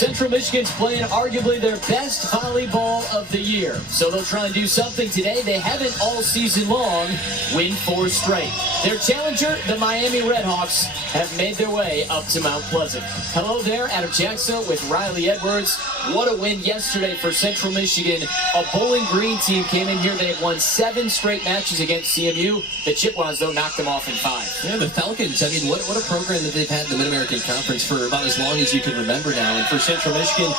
Central Michigan's playing arguably their best volleyball of the year. So they'll try and do something today they haven't all season long, win 4 straight. Their challenger, the Miami Redhawks, have made their way up to Mount Pleasant. Hello there, Adam Jackson with Riley Edwards. What a win yesterday for Central Michigan. A Bowling Green team came in here. They had won 7 straight matches against CMU. The Chippewas, though, knocked them off in 5. Yeah, the Falcons, I mean, what a program that they've had in the Mid-American Conference for about as long as you can remember now. And for Central Michigan,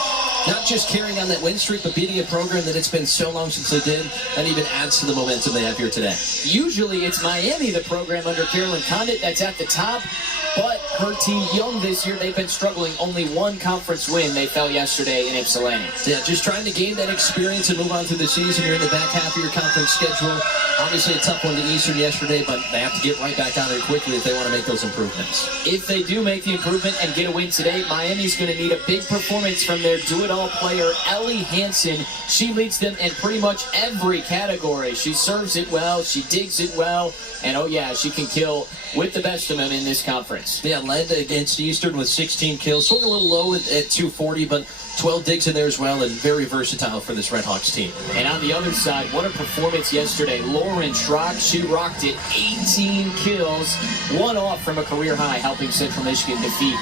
not just carrying on that win streak, but beating a program that it's been so long since they did, that even adds to the momentum they have here today. Usually it's Miami, the program under Carolyn Condit, that's at the top. But her team young this year, they've been struggling. Only 1 conference win. They fell yesterday in Ypsilanti. Yeah, just trying to gain that experience and move on through the season. You're in the back half of your conference schedule. Obviously a tough one to Eastern yesterday, but they have to get right back on it quickly if they want to make those improvements. If they do make the improvement and get a win today, Miami's going to need a big performance from their do-it-all player, Ellie Hansen. She leads them in pretty much every category. She serves it well, she digs it well, and oh yeah, she can kill with the best of them in this conference. Yeah, led against Eastern with 16 kills. Swung a little low at 240, but 12 digs in there as well, and very versatile for this Redhawks team. And on the other side, what a performance yesterday. Lauren Schrock, she rocked it. 18 kills, 1 off from a career high, helping Central Michigan defeat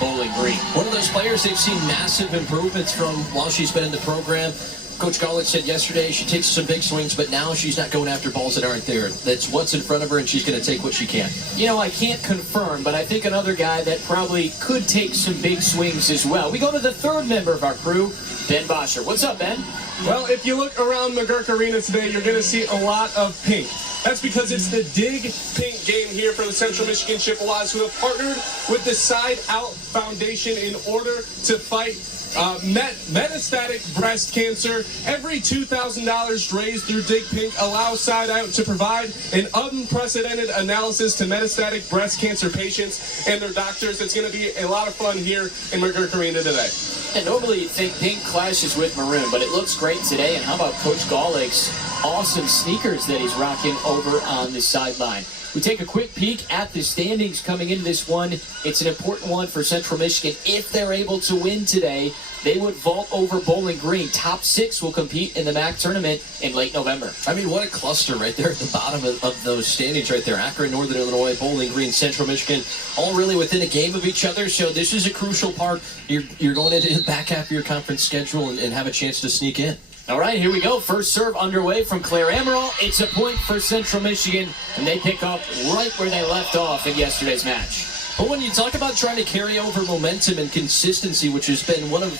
Bowling Green. One of those players they've seen massive improvements from while she's been in the program. Coach Golick said yesterday she takes some big swings, but now she's not going after balls that aren't there. That's what's in front of her, and she's going to take what she can. You know, I can't confirm, but I think another guy that probably could take some big swings as well. We go to the 3rd member of our crew, Ben Bosher. What's up, Ben? Well, if you look around McGurk Arena today, you're going to see a lot of pink. That's because it's the Dig Pink game here for the Central Michigan Chippewas, who have partnered with the Side Out Foundation in order to fight metastatic breast cancer. Every $2,000 raised through Dig Pink allows Side Out to provide an unprecedented analysis to metastatic breast cancer patients and their doctors. It's going to be a lot of fun here in McGurk Arena today. And normally you'd think pink clashes with maroon, but it looks great today. And how about Coach Golick's awesome sneakers that he's rocking over on the sideline? We take a quick peek at the standings coming into this one. It's an important one for Central Michigan. If they're able to win today, they would vault over Bowling Green. Top 6 will compete in the MAC tournament in late November. I mean, what a cluster right there at the bottom of those standings right there. Akron, Northern Illinois, Bowling Green, Central Michigan, all really within a game of each other. So this is a crucial part. You're going into the back half of your conference schedule and have a chance to sneak in. All right, here we go. First serve underway from Iverson-Ammeraal. It's a point for Central Michigan, and they pick up right where they left off in yesterday's match. But when you talk about trying to carry over momentum and consistency, which has been one of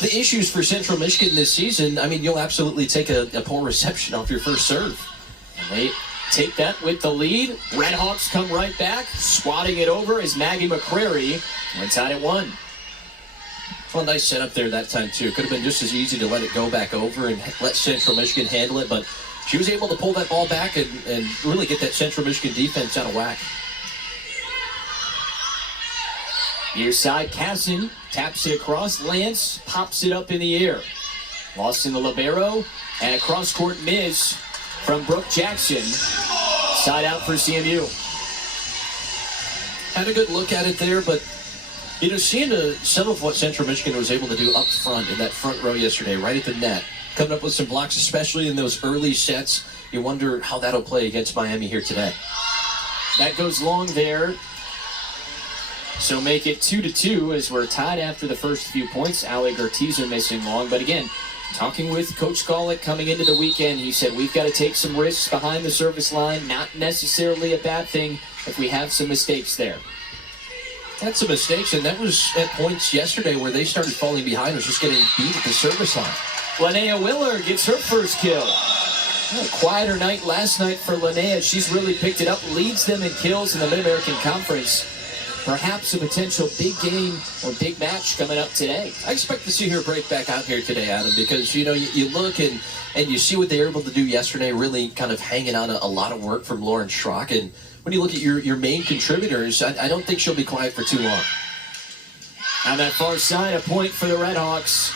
the issues for Central Michigan this season, I mean, you'll absolutely take a poor reception off your first serve. And they take that with the lead. Redhawks come right back. Swatting it over is Maggie McCrary. We're tied at 1. Well, nice setup there that time, too. Could have been just as easy to let it go back over and let Central Michigan handle it, but she was able to pull that ball back and really get that Central Michigan defense out of whack. Near side, Casson taps it across. Lance pops it up in the air. Lost in the libero, and a cross-court miss from Brooke Jackson. Side out for CMU. Had a good look at it there, but you know, seeing some of what Central Michigan was able to do up front in that front row yesterday, right at the net, coming up with some blocks, especially in those early sets, you wonder how that'll play against Miami here today. That goes long there. So make it 2-2 as we're tied after the first few points. Allie Gertizer missing long. But again, talking with Coach Golick coming into the weekend, he said we've got to take some risks behind the service line. Not necessarily a bad thing if we have some mistakes there. Had some mistakes, and that was at points yesterday where they started falling behind. It was just getting beat at the service line. Linnea Willer gets her first kill. A quieter night last night for Linnea. She's really picked it up, leads them in kills in the Mid-American Conference. Perhaps a potential big game or big match coming up today. I expect to see her break back out here today, Adam, because, you know, you look and you see what they were able to do yesterday, really kind of hanging on a lot of work from Lauren Schrock. And when you look at your main contributors, I don't think she'll be quiet for too long. On that far side, a point for the Redhawks.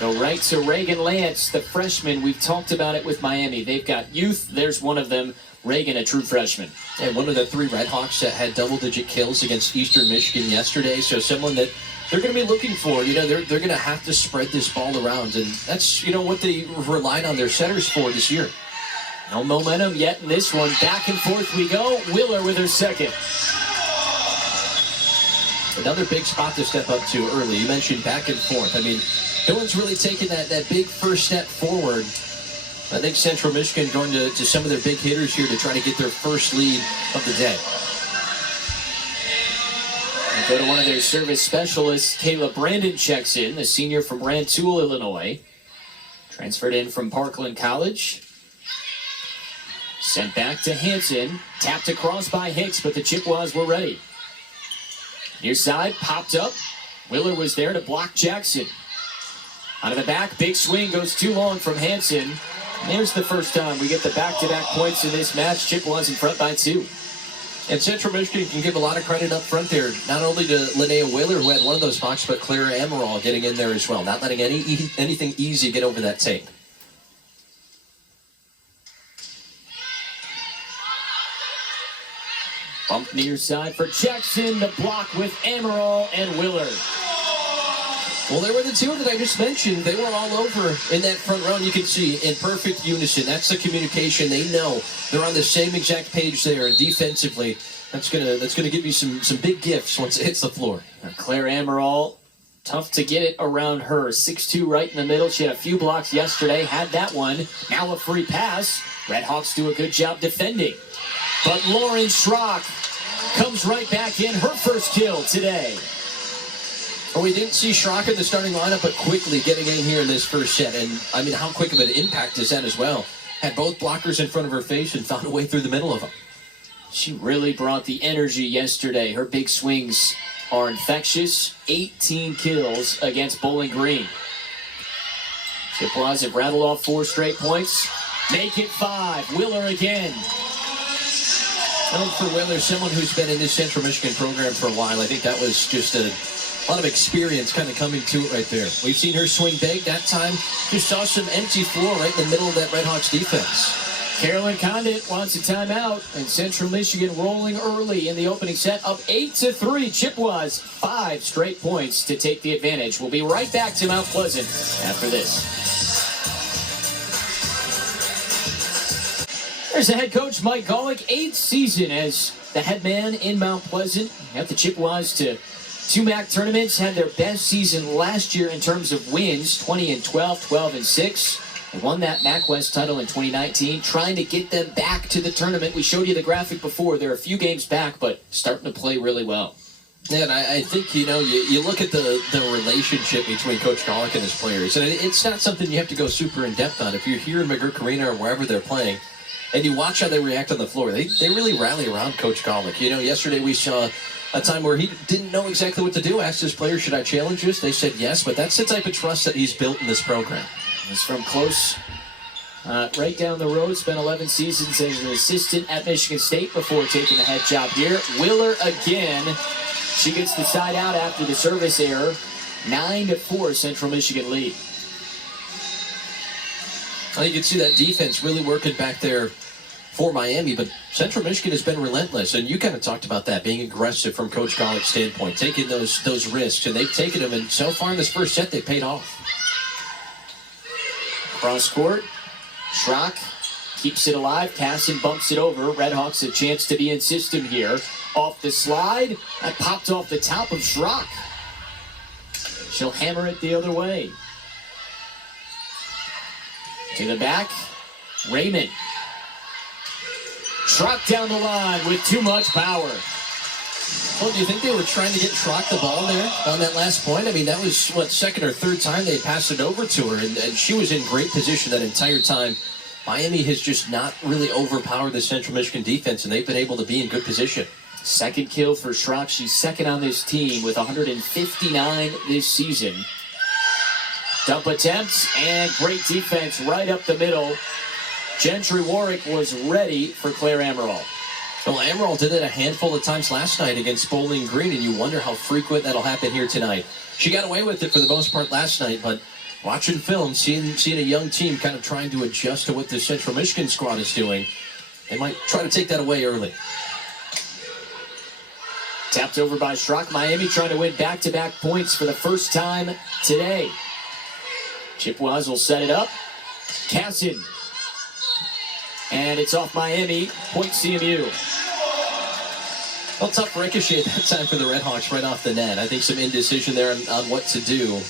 Go right to Reagan Lance, the freshman. We've talked about it with Miami. They've got youth. There's one of them. Reagan, a true freshman. And one of the 3 Redhawks that had double-digit kills against Eastern Michigan yesterday. So someone that they're going to be looking for. They're going to have to spread this ball around, and that's, what they relied on their setters for this year. No momentum yet in this one. Back and forth we go. Wheeler with her second. Another big spot to step up to early. You mentioned back and forth. I mean, no one's really taken that big first step forward. I think Central Michigan going to some of their big hitters here to try to get their first lead of the day. And go to one of their service specialists. Kayla Brandon checks in, the senior from Rantoul, Illinois. Transferred in from Parkland College. Sent back to Hanson. Tapped across by Hicks, but the Chippewas were ready. Near side, popped up. Wheeler was there to block Jackson. Out of the back, big swing goes too long from Hanson. And there's the first time we get the back-to-back points in this match. Chippewas in front by 2. And Central Michigan can give a lot of credit up front there, not only to Linnea Wheeler, who had one of those blocks, but Iverson-Ammeraal getting in there as well, not letting anything easy get over that tape. Bump near side for Jackson. The block with Ammeraal and Wheeler. Well, there were the two that I just mentioned. They were all over in that front row. You can see in perfect unison. That's the communication. They know they're on the same exact page there. And defensively, that's gonna give you some big gifts once it hits the floor. Iverson-Ammeraal, tough to get it around her. 6'2" right in the middle. She had a few blocks yesterday. Had that one. Now a free pass. Redhawks do a good job defending. But Lauren Schrock comes right back in. Her first kill today. Well, we didn't see Schrock in the starting lineup, but quickly getting in here in this first set. And, I mean, how quick of an impact is that as well? Had both blockers in front of her face and found a way through the middle of them. She really brought the energy yesterday. Her big swings are infectious. 18 kills against Bowling Green. Chippewas have rattled off 4 straight points. Make it 5. Wheeler again. Well, for Wheeler, someone who's been in this Central Michigan program for a while, I think that was just a lot of experience kind of coming to it right there. We've seen her swing big that time. Just saw some empty floor right in the middle of that Redhawks defense. Carolyn Condit wants a timeout, and Central Michigan rolling early in the opening set, up 8-3. Chippewas 5 straight points to take the advantage. We'll be right back to Mount Pleasant after this. There's the head coach, Mike Golick, 8th season as the head man in Mount Pleasant. Got the Chippewas to 2 MAC tournaments, had their best season last year in terms of wins, 20-12, 12-6. They won that MAC West title in 2019, trying to get them back to the tournament. We showed you the graphic before. They're a few games back, but starting to play really well. Yeah, and I think, you look at the relationship between Coach Golick and his players, and it's not something you have to go super in-depth on. If you're here in McGurk Arena or wherever they're playing, and you watch how they react on the floor, they really rally around Coach Golick. Yesterday we saw a time where he didn't know exactly what to do. Asked his players, should I challenge this? They said yes, but that's the type of trust that he's built in this program. He's from close, right down the road. Spent 11 seasons as an assistant at Michigan State before taking the head job here. Wheeler again. She gets the side out after the service error. 9-4 Central Michigan lead. You can see that defense really working back there for Miami, but Central Michigan has been relentless, and you kind of talked about that, being aggressive from Coach Golick's standpoint, taking those risks, and they've taken them, and so far in this first set, they paid off. Cross court, Schrock keeps it alive, Casson bumps it over. Redhawks a chance to be in system here. Off the slide, that popped off the top of Schrock. She'll hammer it the other way. To the back, Raymond. Schrock down the line with too much power. Well, do you think they were trying to get Schrock the ball there on that last point? I mean, that was, second or third time they passed it over to her, and she was in great position that entire time. Miami has just not really overpowered the Central Michigan defense, and they've been able to be in good position. Second kill for Schrock. She's second on this team with 159 this season. Dump attempts and great defense right up the middle. Gentry Warwick was ready for Iverson-Ammeraal. Well, Ammeraal did it a handful of times last night against Bowling Green, and you wonder how frequent that'll happen here tonight. She got away with it for the most part last night, but watching film, seeing a young team kind of trying to adjust to what the Central Michigan squad is doing, they might try to take that away early. Tapped over by Schrock. Miami trying to win back-to-back points for the first time today. Chippewas will set it up. Casson. And it's off Miami. Point CMU. Well, tough ricochet at that time for the Redhawks right off the net. I think some indecision there on what to do.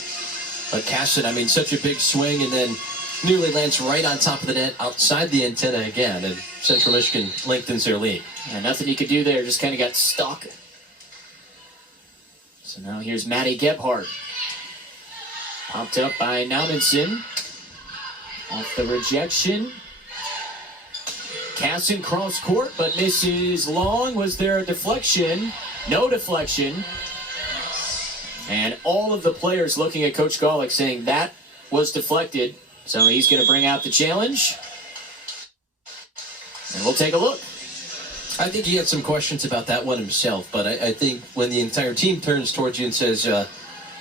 But Casson, I mean, such a big swing and then nearly lands right on top of the net outside the antenna again. And Central Michigan lengthens their lead. Yeah, nothing you could do there. Just kind of got stuck. So now here's Maddie Gebhardt. Popped up by Naumanson. Off the rejection. Casson cross court, but misses long. Was there a deflection? No deflection. And all of the players looking at Coach Golick saying that was deflected. So he's going to bring out the challenge. And we'll take a look. I think he had some questions about that one himself, but I think when the entire team turns towards you and says,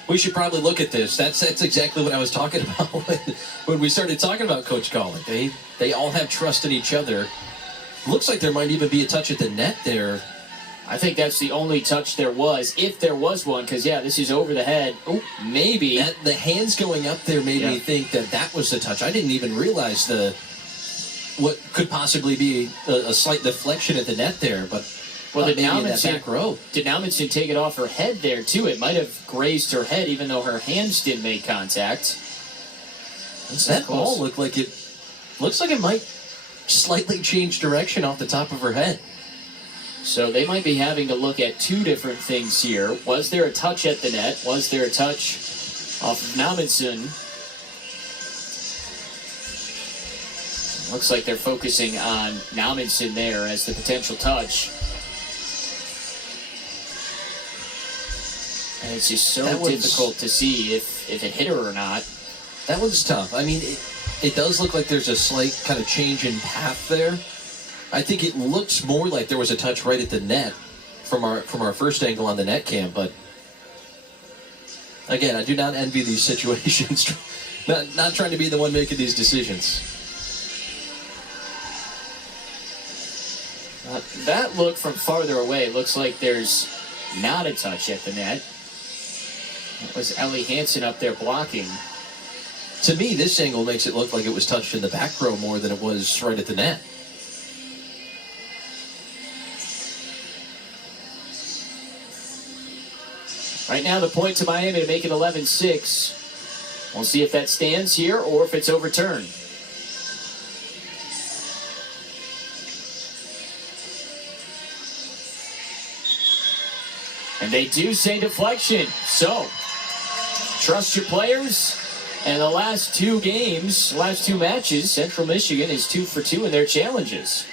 we should probably look at this, that's exactly what I was talking about when we started talking about Coach Golick. They all have trust in each other. Looks like there might even be a touch at the net there. I think that's the only touch there was, if there was one, because, yeah, this is over the head. Oh, maybe. The hands going up there made me think that was the touch. I didn't even realize what could possibly be a slight deflection at the net there, but did maybe in that back row. Did Naumanson take it off her head there, too? It might have grazed her head, even though her hands didn't make contact. That ball looks like it might slightly change direction off the top of her head. So they might be having to look at two different things here. Was there a touch at the net? Was there a touch off of Naumanson? Looks like they're focusing on Naumanson there as the potential touch. And it's just so difficult to see if it hit her or not. That one's tough. I mean, it does look like there's a slight kind of change in path there. I think it looks more like there was a touch right at the net from our first angle on the net cam, but again, I do not envy these situations. not trying to be the one making these decisions. That look from farther away looks like there's not a touch at the net. That was Ellie Hansen up there blocking. To me, this angle makes it look like it was touched in the back row more than it was right at the net. Right now, the point to Miami to make it 11-6. We'll see if that stands here or if it's overturned. And they do say deflection. So, trust your players. And the last two matches, Central Michigan is 2 for 2 in their challenges.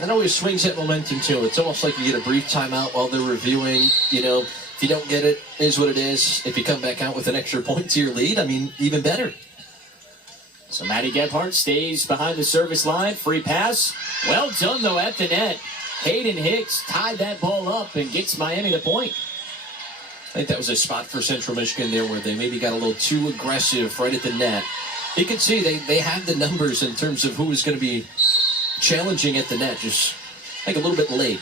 That always swings that momentum, too. It's almost like you get a brief timeout while they're reviewing. You know, if you don't get it, it is what it is. If you come back out with an extra point to your lead, I mean, even better. So Maddie Gebhardt stays behind the service line. Free pass. Well done, though, at the net. Hayden Hicks tied that ball up and gets Miami the point. I think that was a spot for Central Michigan there where they maybe got a little too aggressive right at the net. You can see they have the numbers in terms of who is going to be challenging at the net, just like a little bit late.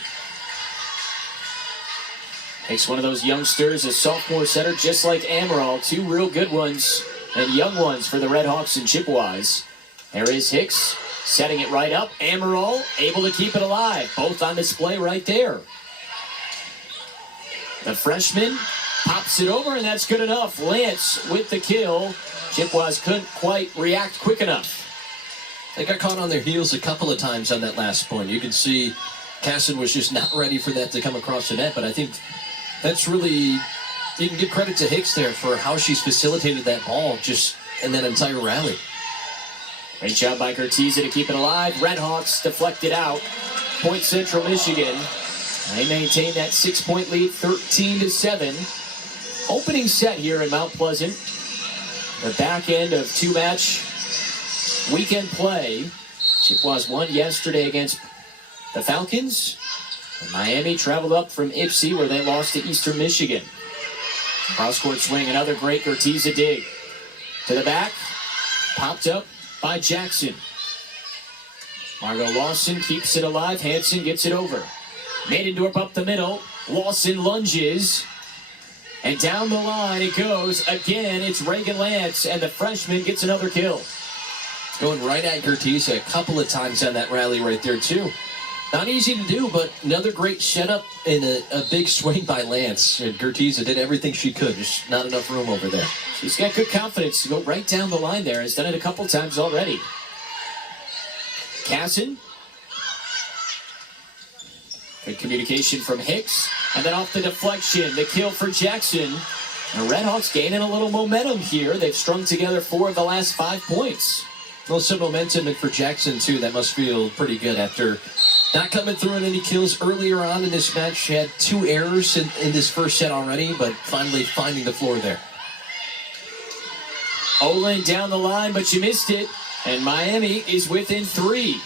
Takes one of those youngsters, a sophomore center, just like Ammeraal. Two real good ones and young ones for the Redhawks and Chippewas. There is Hicks setting it right up. Ammeraal able to keep it alive. Both on display right there. The freshman pops it over, and that's good enough. Lance with the kill. Chippewas couldn't quite react quick enough. They got caught on their heels a couple of times on that last point. You can see Casson was just not ready for that to come across the net, but I think that's really, you can give credit to Hicks there for how she's facilitated that ball just in that entire rally. Great job by Cortese to keep it alive. Redhawks deflected out. Point Central Michigan. They maintain that 6-point lead, 13-7. Opening set here in Mount Pleasant. The back end of two-match weekend play. Chippewas won yesterday against the Falcons. And Miami traveled up from Ypsi, where they lost to Eastern Michigan. Cross-court swing, another great Cortese dig. To the back, popped up by Jackson. Margot Lawson keeps it alive. Hansen gets it over. Maidendorp up the middle. Lawson lunges. And down the line it goes. Again, it's Reagan Lance, and the freshman gets another kill. Going right at Gertisa a couple of times on that rally right there, too. Not easy to do, but another great setup and a big swing by Lance. And Gertisa did everything she could, just not enough room over there. She's got good confidence to go right down the line there. Has done it a couple times already. Casson. Good communication from Hicks. And then off the deflection, the kill for Jackson. The Redhawks gaining a little momentum here. They've strung together 4 of the last 5 points. Well, some momentum, and for Jackson, too, that must feel pretty good after not coming through in any kills earlier on in this match. She had 2 errors in this first set already, but finally finding the floor there. Olin down the line, but she missed it. And Miami is within 3.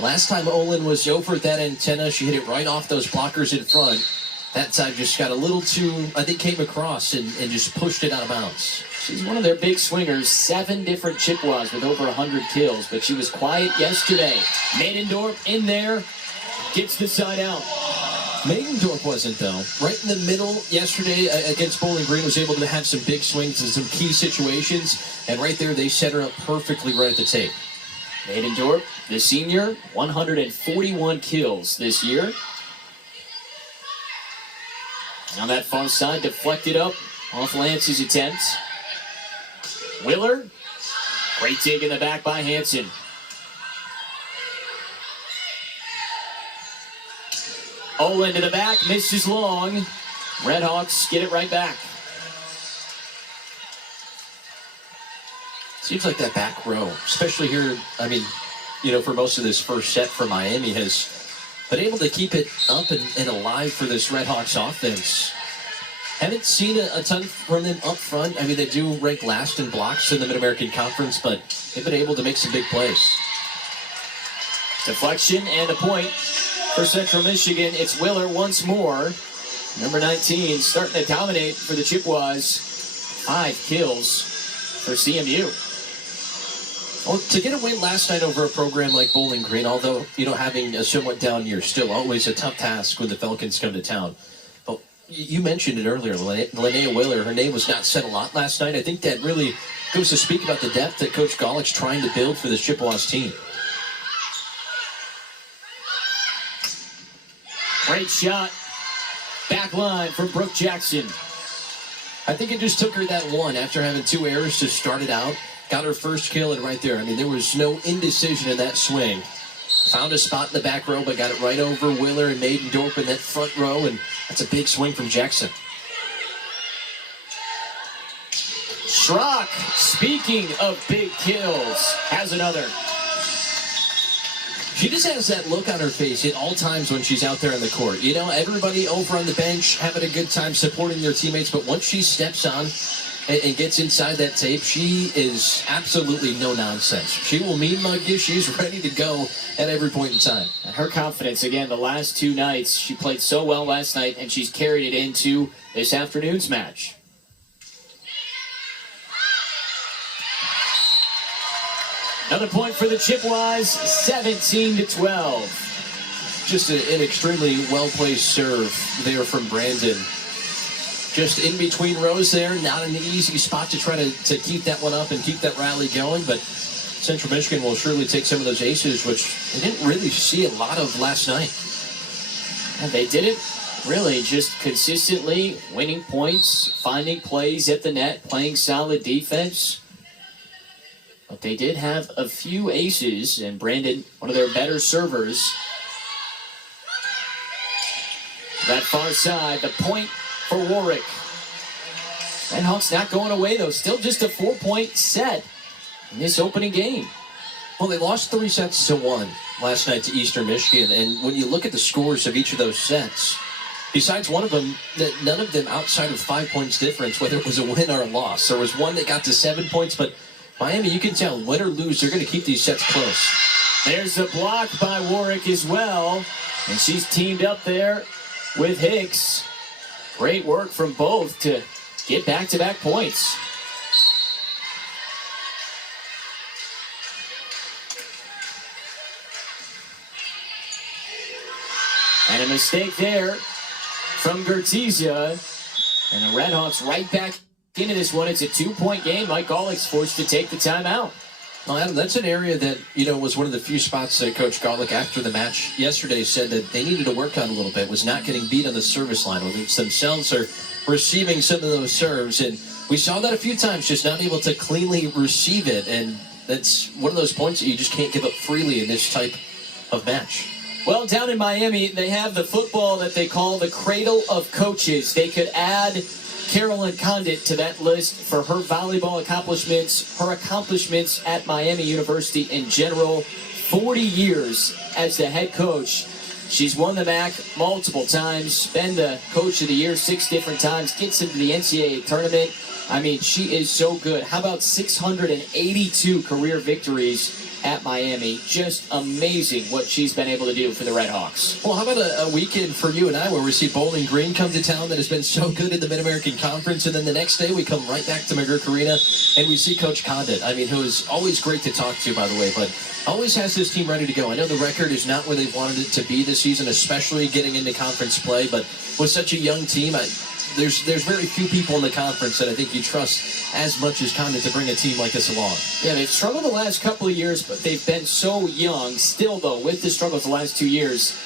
Last time Olin was over that antenna, she hit it right off those blockers in front. That time just got a little too, I think, came across and just pushed it out of bounds. She's one of their big swingers. 7 different Chippewas with over 100 kills, but she was quiet yesterday. Maidendorp in there, gets the side out. Maidendorp wasn't, though. Right in the middle yesterday against Bowling Green, was able to have some big swings in some key situations, and right there they set her up perfectly right at the tape. Maidendorp, the senior, 141 kills this year. On that far side, deflected up off Lance's attempt. Willer, great dig in the back by Hansen. Olin to the back, misses long. Redhawks get it right back. Seems like that back row, especially here, I mean, for most of this first set for Miami, has been able to keep it up and alive for this Redhawks offense. Haven't seen a ton from them up front. I mean, they do rank last in blocks in the Mid-American Conference, but they've been able to make some big plays. Deflection and a point for Central Michigan. It's Willer once more. Number 19 starting to dominate for the Chippewas. 5 kills for CMU. Well, to get a win last night over a program like Bowling Green, although, having a somewhat down year, still always a tough task when the Falcons come to town. But you mentioned it earlier, Linnea Willer, her name was not said a lot last night. I think that really goes to speak about the depth that Coach Golick's trying to build for this Chippewas team. Great shot. Back line for Brooke Jackson. I think it just took her that one after having 2 errors to start it out. Got her first kill, and right there, I mean, there was no indecision in that swing. Found a spot in the back row, but got it right over Willer and Maidendorp in that front row, and that's a big swing from Jackson. Schrock, speaking of big kills, has another. She just has that look on her face at all times when she's out there on the court. Everybody over on the bench having a good time supporting their teammates, but once she steps on and gets inside that tape, she is absolutely no nonsense. She will mean mug you. She's ready to go at every point in time. And her confidence, again, the last 2 nights, she played so well last night, and she's carried it into this afternoon's match. Another point for the Chippewas, 17-12. Just an extremely well-placed serve there from Brandon. Just in between rows there, not an easy spot to try to keep that one up and keep that rally going, but Central Michigan will surely take some of those aces, which they didn't really see a lot of last night. And they did it really just consistently, winning points, finding plays at the net, playing solid defense. But they did have a few aces, and Brandon, one of their better servers. That far side, the point for Warwick. Redhawks not going away, though. Still just a 4-point set in this opening game. Well, they lost 3 sets to 1 last night to Eastern Michigan, and when you look at the scores of each of those sets, besides one of them, none of them outside of 5 points difference, whether it was a win or a loss. There was one that got to 7 points, but Miami, you can tell, win or lose, they're going to keep these sets close. There's a block by Warwick as well, and she's teamed up there with Hicks. Great work from both to get back-to-back points. And And a mistake there from Gertizia. And the Redhawks right back into this one. It's a 2-point game. Mike Golick's forced to take the timeout. Well, Adam, that's an area that, was one of the few spots that Coach Garlick, after the match yesterday, said that they needed to work on a little bit, was not getting beat on the service line, whether it's themselves or receiving some of those serves. And we saw that a few times, just not able to cleanly receive it. And that's one of those points that you just can't give up freely in this type of match. Well, down in Miami, they have the football that they call the cradle of coaches. They could add Carolyn Condit to that list for her volleyball accomplishments, her accomplishments at Miami University in general. 40 years as the head coach. She's won the MAC multiple times, been the coach of the year 6 different times, gets into the NCAA tournament. I mean, she is so good. How about 682 career victories at Miami? Just amazing what she's been able to do for the Redhawks. Well, how about a weekend for you and I where we see Bowling Green come to town that has been so good in the Mid-American Conference, and then the next day we come right back to McGurk Arena and we see Coach Condit. I mean, who is always great to talk to, by the way, but always has this team ready to go. I know the record is not where they wanted it to be this season, especially getting into conference play, but with such a young team, there's very few people in the conference that I think you trust as much as Condit to bring a team like this along. Yeah, they've struggled the last couple of years, but they've been so young. Still, though, with the struggles the last 2 years,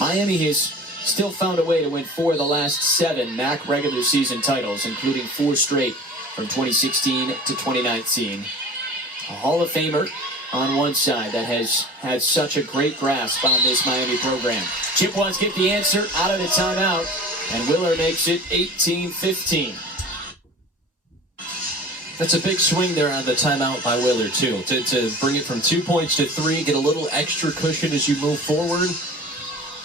Miami has still found a way to win 4 of the last 7 MAC regular season titles, including 4 straight from 2016 to 2019. A Hall of Famer on one side that has had such a great grasp on this Miami program. Chippewas get the answer out of the timeout, and Willer makes it 18-15. That's a big swing there on the timeout by Willer, too, to bring it from 2 points to 3, get a little extra cushion as you move forward.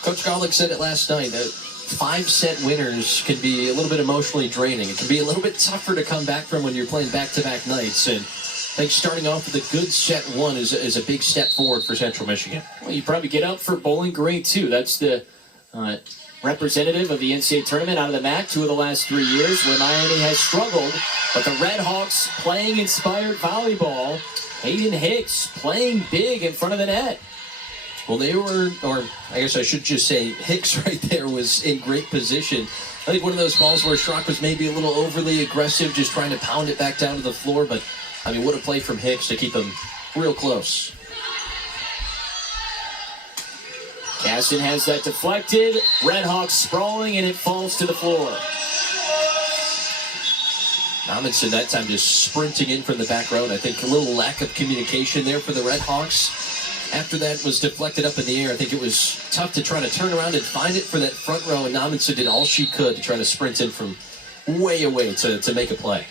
Coach Garlick said it last night that 5-set winners can be a little bit emotionally draining. It can be a little bit tougher to come back from when you're playing back-to-back nights. And I think starting off with a good set 1 is a big step forward for Central Michigan. Well, you probably get up for Bowling Green, too. That's the representative of the NCAA tournament out of the MAC 2 of the last 3 years, where Miami has struggled. But the Redhawks playing inspired volleyball. Hayden Hicks playing big in front of the net. Well, they were, or I guess I should just say Hicks right there was in great position. I think one of those balls where Schrock was maybe a little overly aggressive, just trying to pound it back down to the floor. But, I mean, what a play from Hicks to keep him real close. Caston has that deflected. Redhawks sprawling, and it falls to the floor. Amundsen that time just sprinting in from the back row, and I think a little lack of communication there for the Redhawks. After that was deflected up in the air, I think it was tough to try to turn around and find it for that front row, and Amundsen did all she could to try to sprint in from way away to make a play.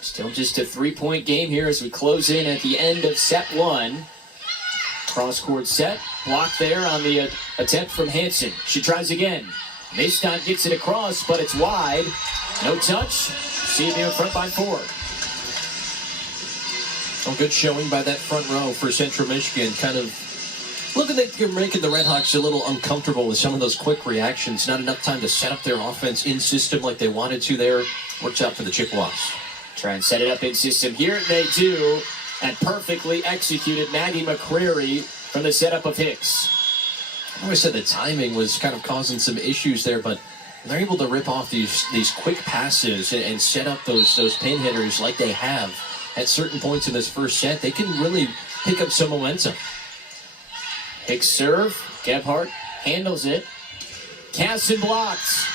Still just a 3-point game here as we close in at the end of set 1. Cross-court set. Block there on the attempt from Hansen. She tries again. This time gets it across, but it's wide. No touch. CMU in front by 4. Oh, good showing by that front row for Central Michigan. Kind of looking like you're making the Redhawks a little uncomfortable with some of those quick reactions. Not enough time to set up their offense in system like they wanted to there. Works out for the Chippewas. Try and set it up in system. Here they do. And perfectly executed Maggie McCreary from the setup of Hicks. I always said the timing was kind of causing some issues there, but they're able to rip off these quick passes and set up those pin hitters like they have at certain points in this first set. They can really pick up some momentum. Hicks serve. Gebhardt handles it. Caston blocks.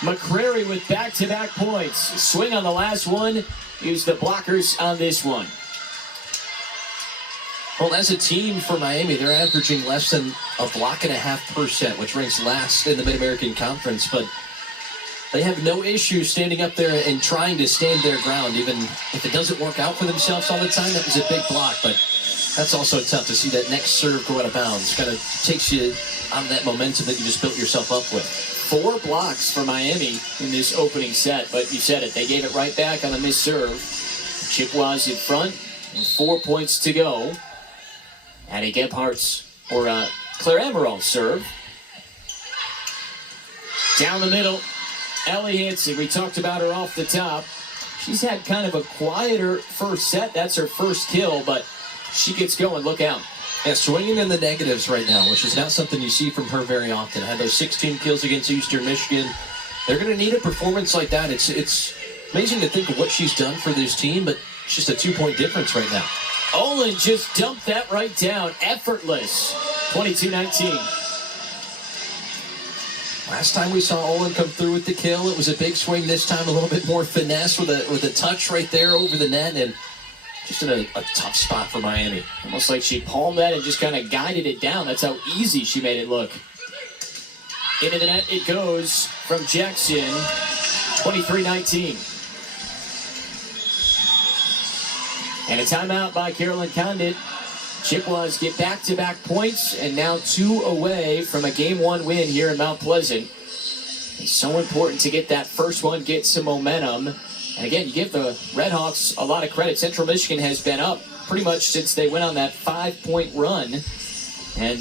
McCreary with back-to-back points. Swing on the last one. Use the blockers on this one. Well, as a team for Miami, they're averaging less than a block and a half per set, which ranks last in the Mid-American Conference. But they have no issue standing up there and trying to stand their ground, even if it doesn't work out for themselves all the time. That was a big block, but that's also tough to see that next serve go out of bounds. Kind of takes you on that momentum that you just built yourself up with. 4 blocks for Miami in this opening set, but you said it. They gave it right back on the missed serve. Chippewas in front, and 4 points to go. Addie Gebhardt's, or Claire Ammeraal serve. Down the middle, Ellie Hansen. We talked about her off the top. She's had kind of a quieter first set. That's her first kill, but she gets going. Look out. Yeah, swinging in the negatives right now, which is not something you see from her very often. Had those 16 kills against Eastern Michigan. They're going to need a performance like that. It's amazing to think of what she's done for this team, but it's just a 2-point difference right now. Olin just dumped that right down. Effortless. 22-19. Last time we saw Olin come through with the kill, it was a big swing. This time a little bit more finesse with a touch right there over the net, and just in a tough spot for Miami. Almost like she palmed that and just kind of guided it down. That's how easy she made it look. Into the net it goes from Jackson. 23-19. And a timeout by Carolyn Condit. Chippewas get back-to-back points and now 2 away from a Game 1 win here in Mount Pleasant. It's so important to get that first one, get some momentum. And again, you give the Redhawks a lot of credit. Central Michigan has been up pretty much since they went on that 5-point run and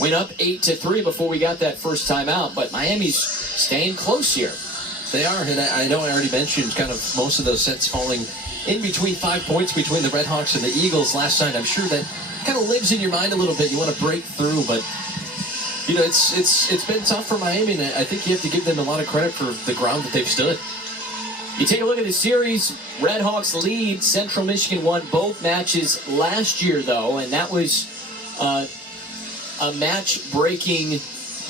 went up 8-3 before we got that first timeout. But Miami's staying close here. They are, and I know I already mentioned kind of most of those sets falling in between 5 points between the Redhawks and the Eagles last night. I'm sure that kind of lives in your mind a little bit. You want to break through, but you know it's been tough for Miami, and I think you have to give them a lot of credit for the ground that they've stood. You take a look at the series, Redhawks lead. Central Michigan won both matches last year, though, and that was a match-breaking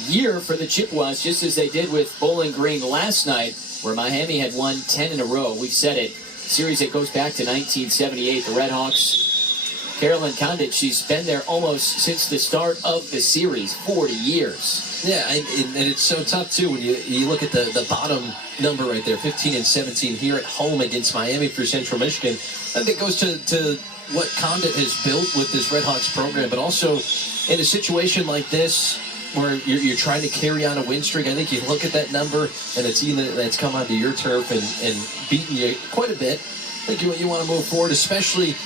year for the Chippewas, just as they did with Bowling Green last night, where Miami had won 10 in a row. We've said it. Series that goes back to 1978. The Redhawks, Carolyn Condit, she's been there almost since the start of the series, 40 years. Yeah, and it's so tough, too, when you look at the bottom number right there, 15-17 here at home against Miami for Central Michigan. I think it goes to what Condit has built with this Redhawks program, but also in a situation like this where you're trying to carry on a win streak. I think you look at that number and a team that's come onto your turf and beaten you quite a bit. I think you want to move forward, especially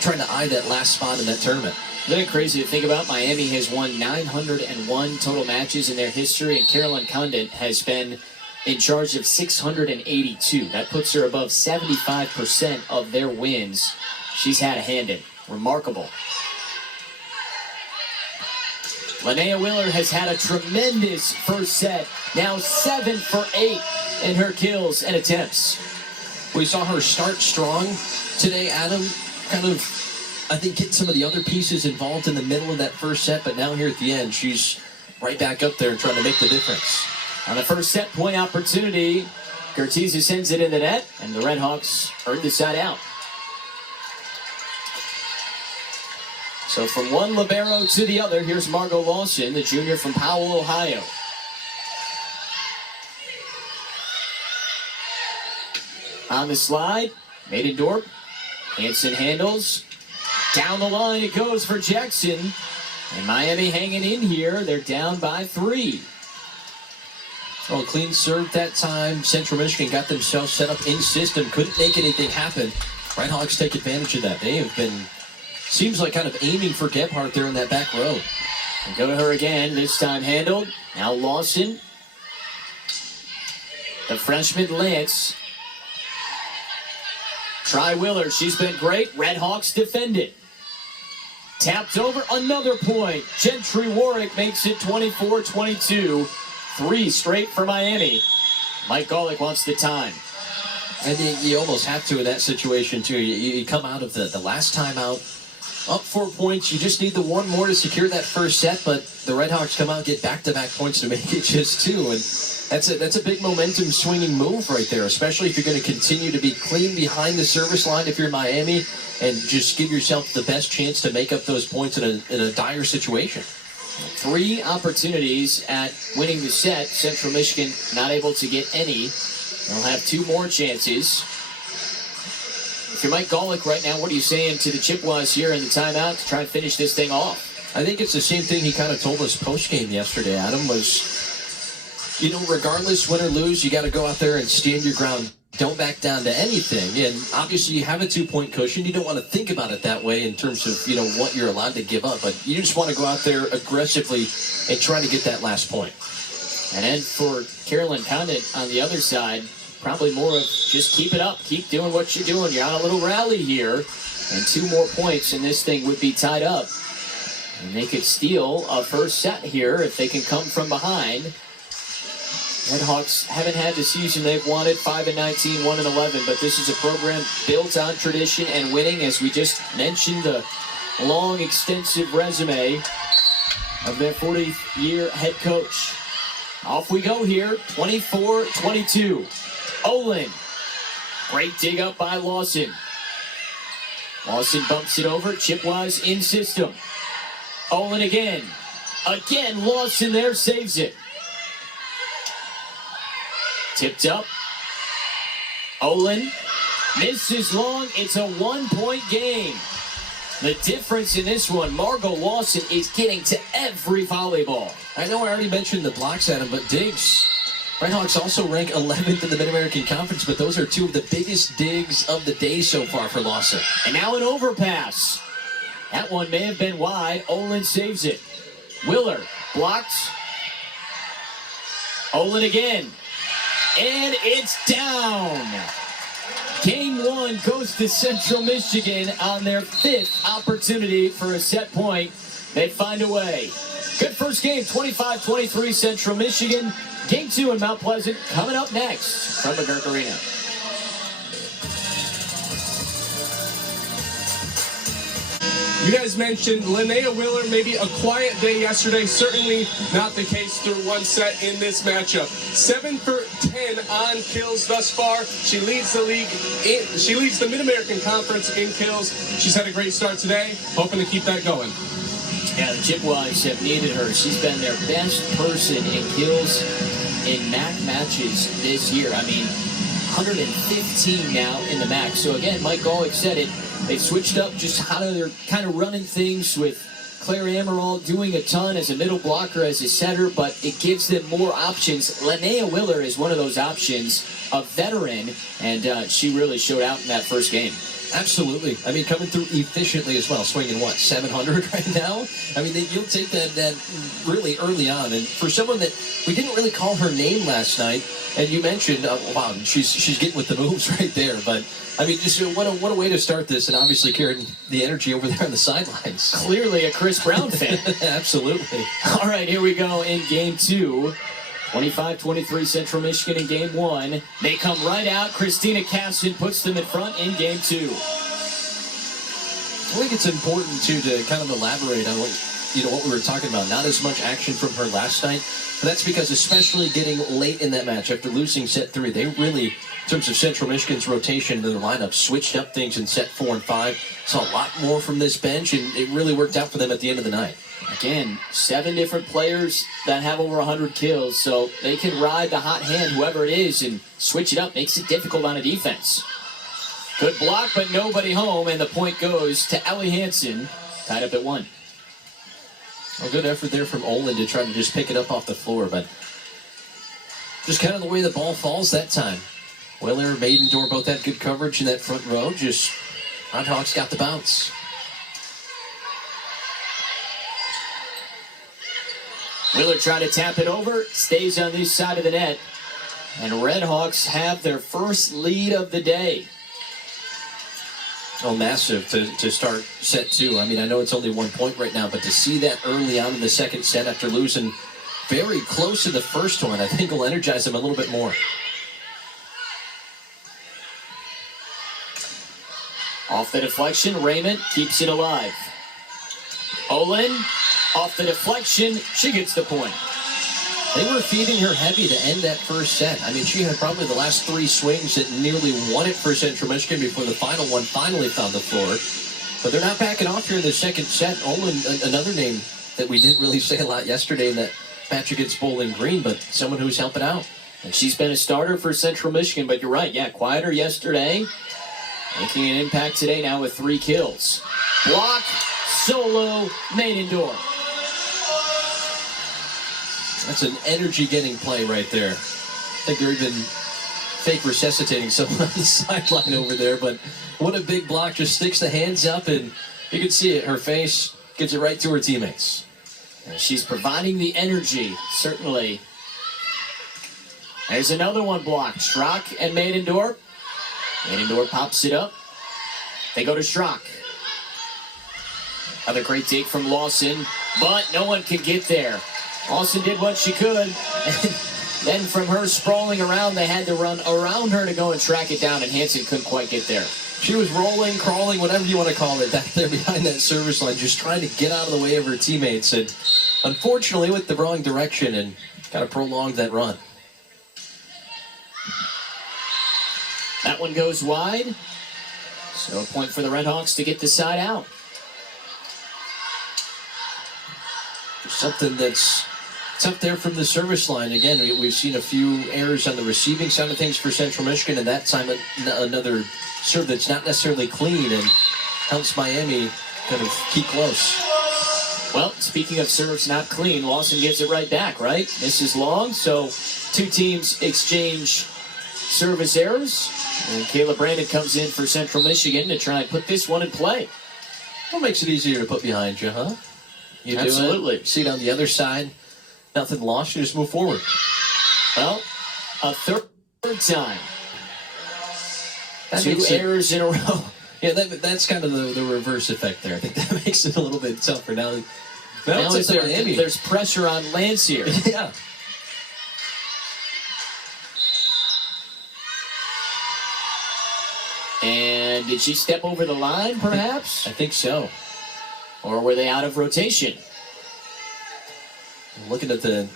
trying to eye that last spot in that tournament. Isn't it crazy to think about? Miami has won 901 total matches in their history, and Carolyn Condit has been in charge of 682. That puts her above 75% of their wins she's had a hand in. Remarkable. Linnea Wheeler has had a tremendous first set. Now 7 for 8 in her kills and attempts. We saw her start strong today, Adam. Kind of, I think, get some of the other pieces involved in the middle of that first set, but now here at the end, she's right back up there and trying to make the difference. On the first set point opportunity, Gertiza sends it in the net, and the Redhawks earn the side out. So from one libero to the other, here's Margot Lawson, the junior from Powell, Ohio. On the slide, Maidendorp. Hansen handles. Down the line it goes for Jackson. And Miami hanging in here. They're down by 3. Well, clean serve that time. Central Michigan got themselves set up in system. Couldn't make anything happen. Redhawks take advantage of that. They have been, seems like, kind of aiming for Gebhardt there in that back row. And go to her again. This time handled. Now Lawson. The freshman Lance. Try Wheeler. She's been great. Redhawks defend it. Tapped over. Another point. Gentry Warwick makes it 24-22. 3 straight for Miami. Mike Golick wants the time. And you almost have to in that situation, too. You come out of the last time out, up 4 points. You just need the one more to secure that first set, but the Redhawks come out and get back-to-back points to make it just 2. And that's a big momentum swinging move right there, especially if you're going to continue to be clean behind the service line if you're Miami and just give yourself the best chance to make up those points in a dire situation. 3 opportunities at winning the set. Central Michigan not able to get any. They'll have 2 more chances. If you're Mike Golick right now, what are you saying to the Chippewas here in the timeout to try and finish this thing off? I think it's the same thing he kind of told us post-game yesterday, Adam, was, you know, regardless, win or lose, you got to go out there and stand your ground. Don't back down to anything. And obviously you have a 2-point cushion. You don't want to think about it that way in terms of, you know, what you're allowed to give up. But you just want to go out there aggressively and try to get that last point. And then for Carolyn Condit on the other side, probably more of just keep it up. Keep doing what you're doing. You're on a little rally here. And 2 more points and this thing would be tied up. And they could steal a first set here if they can come from behind. Redhawks haven't had the season they've wanted, 5-19, 1-11, but this is a program built on tradition and winning, as we just mentioned, the long, extensive resume of their 40th-year head coach. Off we go here, 24-22. Olin, great dig up by Lawson. Lawson bumps it over, chip-wise in system. Olin again. Again, Lawson there, saves it. Tipped up. Olin misses long. It's a 1-point game. The difference in this one, Margot Lawson is getting to every volleyball. I know I already mentioned the blocks at him, but digs. Redhawks also rank 11th in the Mid-American Conference, but those are two of the biggest digs of the day so far for Lawson. And now an overpass. That one may have been wide. Olin saves it. Willer blocked. Olin again. And it's down. Game one goes to Central Michigan on their 5th opportunity for a set point. They find a way. Good first game, 25-23 Central Michigan. Game 2 in Mount Pleasant coming up next from McGurk Arena. You guys mentioned Linnea Willer, maybe a quiet day yesterday. Certainly not the case through one set in this matchup. 7 for 10 on kills thus far. She leads the league. She leads the Mid-American Conference in kills. She's had a great start today. Hoping to keep that going. Yeah, the Chippewas have needed her. She's been their best person in kills in MAC matches this year. I mean, 115 now in the MAC. So again, Mike Golick said it. They've switched up just how they're kind of running things with Claire Ammeraal doing a ton as a middle blocker, as a setter, but it gives them more options. Linnea Willer is one of those options, a veteran, and she really showed out in that first game. Absolutely. I mean, coming through efficiently as well, swinging, 700 right now? I mean, you'll take that really early on. And for someone that we didn't really call her name last night, and you mentioned, wow, she's getting with the moves right there. But, I mean, just what a way to start this, and obviously carrying the energy over there on the sidelines. Clearly a Chris Brown fan. Absolutely. All right, here we go in game 2. 25-23 Central Michigan in game 1. They come right out. Christina Casson puts them in front in game 2. I think it's important to kind of elaborate on what we were talking about. Not as much action from her last night, but that's because especially getting late in that match after losing set 3, they really, in terms of Central Michigan's rotation in their lineup, switched up things in set 4 and 5. Saw a lot more from this bench, and it really worked out for them at the end of the night. Again, 7 different players that have over 100 kills, so they can ride the hot hand, whoever it is, and switch it up. Makes it difficult on a defense. Good block, but nobody home, and the point goes to Ellie Hansen, tied up at 1. Well, good effort there from Olin to try to just pick it up off the floor, but just kind of the way the ball falls that time. Willer, Maidendorf both had good coverage in that front row. Just Redhawks got the bounce. Willer tried to tap it over, stays on this side of the net, and Redhawks have their first lead of the day. Oh, massive to start set 2. I mean, I know it's only 1 point right now, but to see that early on in the second set after losing very close to the first one, I think will energize them a little bit more. Off the deflection, Raymond keeps it alive. Olin, off the deflection, she gets the point. They were feeding her heavy to end that first set. I mean, she had probably the last 3 swings that nearly won it for Central Michigan before the final one finally found the floor. But they're not backing off here in the second set. Olin, another name that we didn't really say a lot yesterday in that match against Bowling Green, but someone who's helping out. And she's been a starter for Central Michigan, but you're right, yeah, quieter yesterday. Making an impact today now with 3 kills. Block, solo, Maidendorf. That's an energy-getting play right there. I think they're even fake resuscitating someone on the sideline over there, but what a big block. Just sticks the hands up, and you can see it. Her face gives it right to her teammates. And she's providing the energy, certainly. There's another one blocked. Schrock and Maidendorf. Maidendorf pops it up. They go to Schrock. Another great dig from Lawson, but no one could get there. Lawson did what she could. Then from her sprawling around, they had to run around her to go and track it down, and Hansen couldn't quite get there. She was rolling, crawling, whatever you want to call it, back there behind that service line, just trying to get out of the way of her teammates. And unfortunately, went the wrong direction and kind of prolonged that run. That one goes wide. So a point for the Redhawks to get the side out. Something that's up there from the service line. Again, we've seen a few errors on the receiving side of things for Central Michigan, and that time another serve that's not necessarily clean and helps Miami kind of keep close. Well, speaking of serves not clean, Lawson gives it right back, right? Misses long, so two teams exchange service errors, and Kayla Brandon comes in for Central Michigan to try and put this one in play. What makes it easier to put behind you, huh? You Absolutely. do it, see it on the other side, nothing lost, you just move forward. Well, a third time. That Two errors in a row. Yeah, that's kind of the reverse effect there. I think that makes it a little bit tougher. Now there's pressure on Lance here. Yeah. And did she step over the line, perhaps? I think so. Or were they out of rotation? Looking at the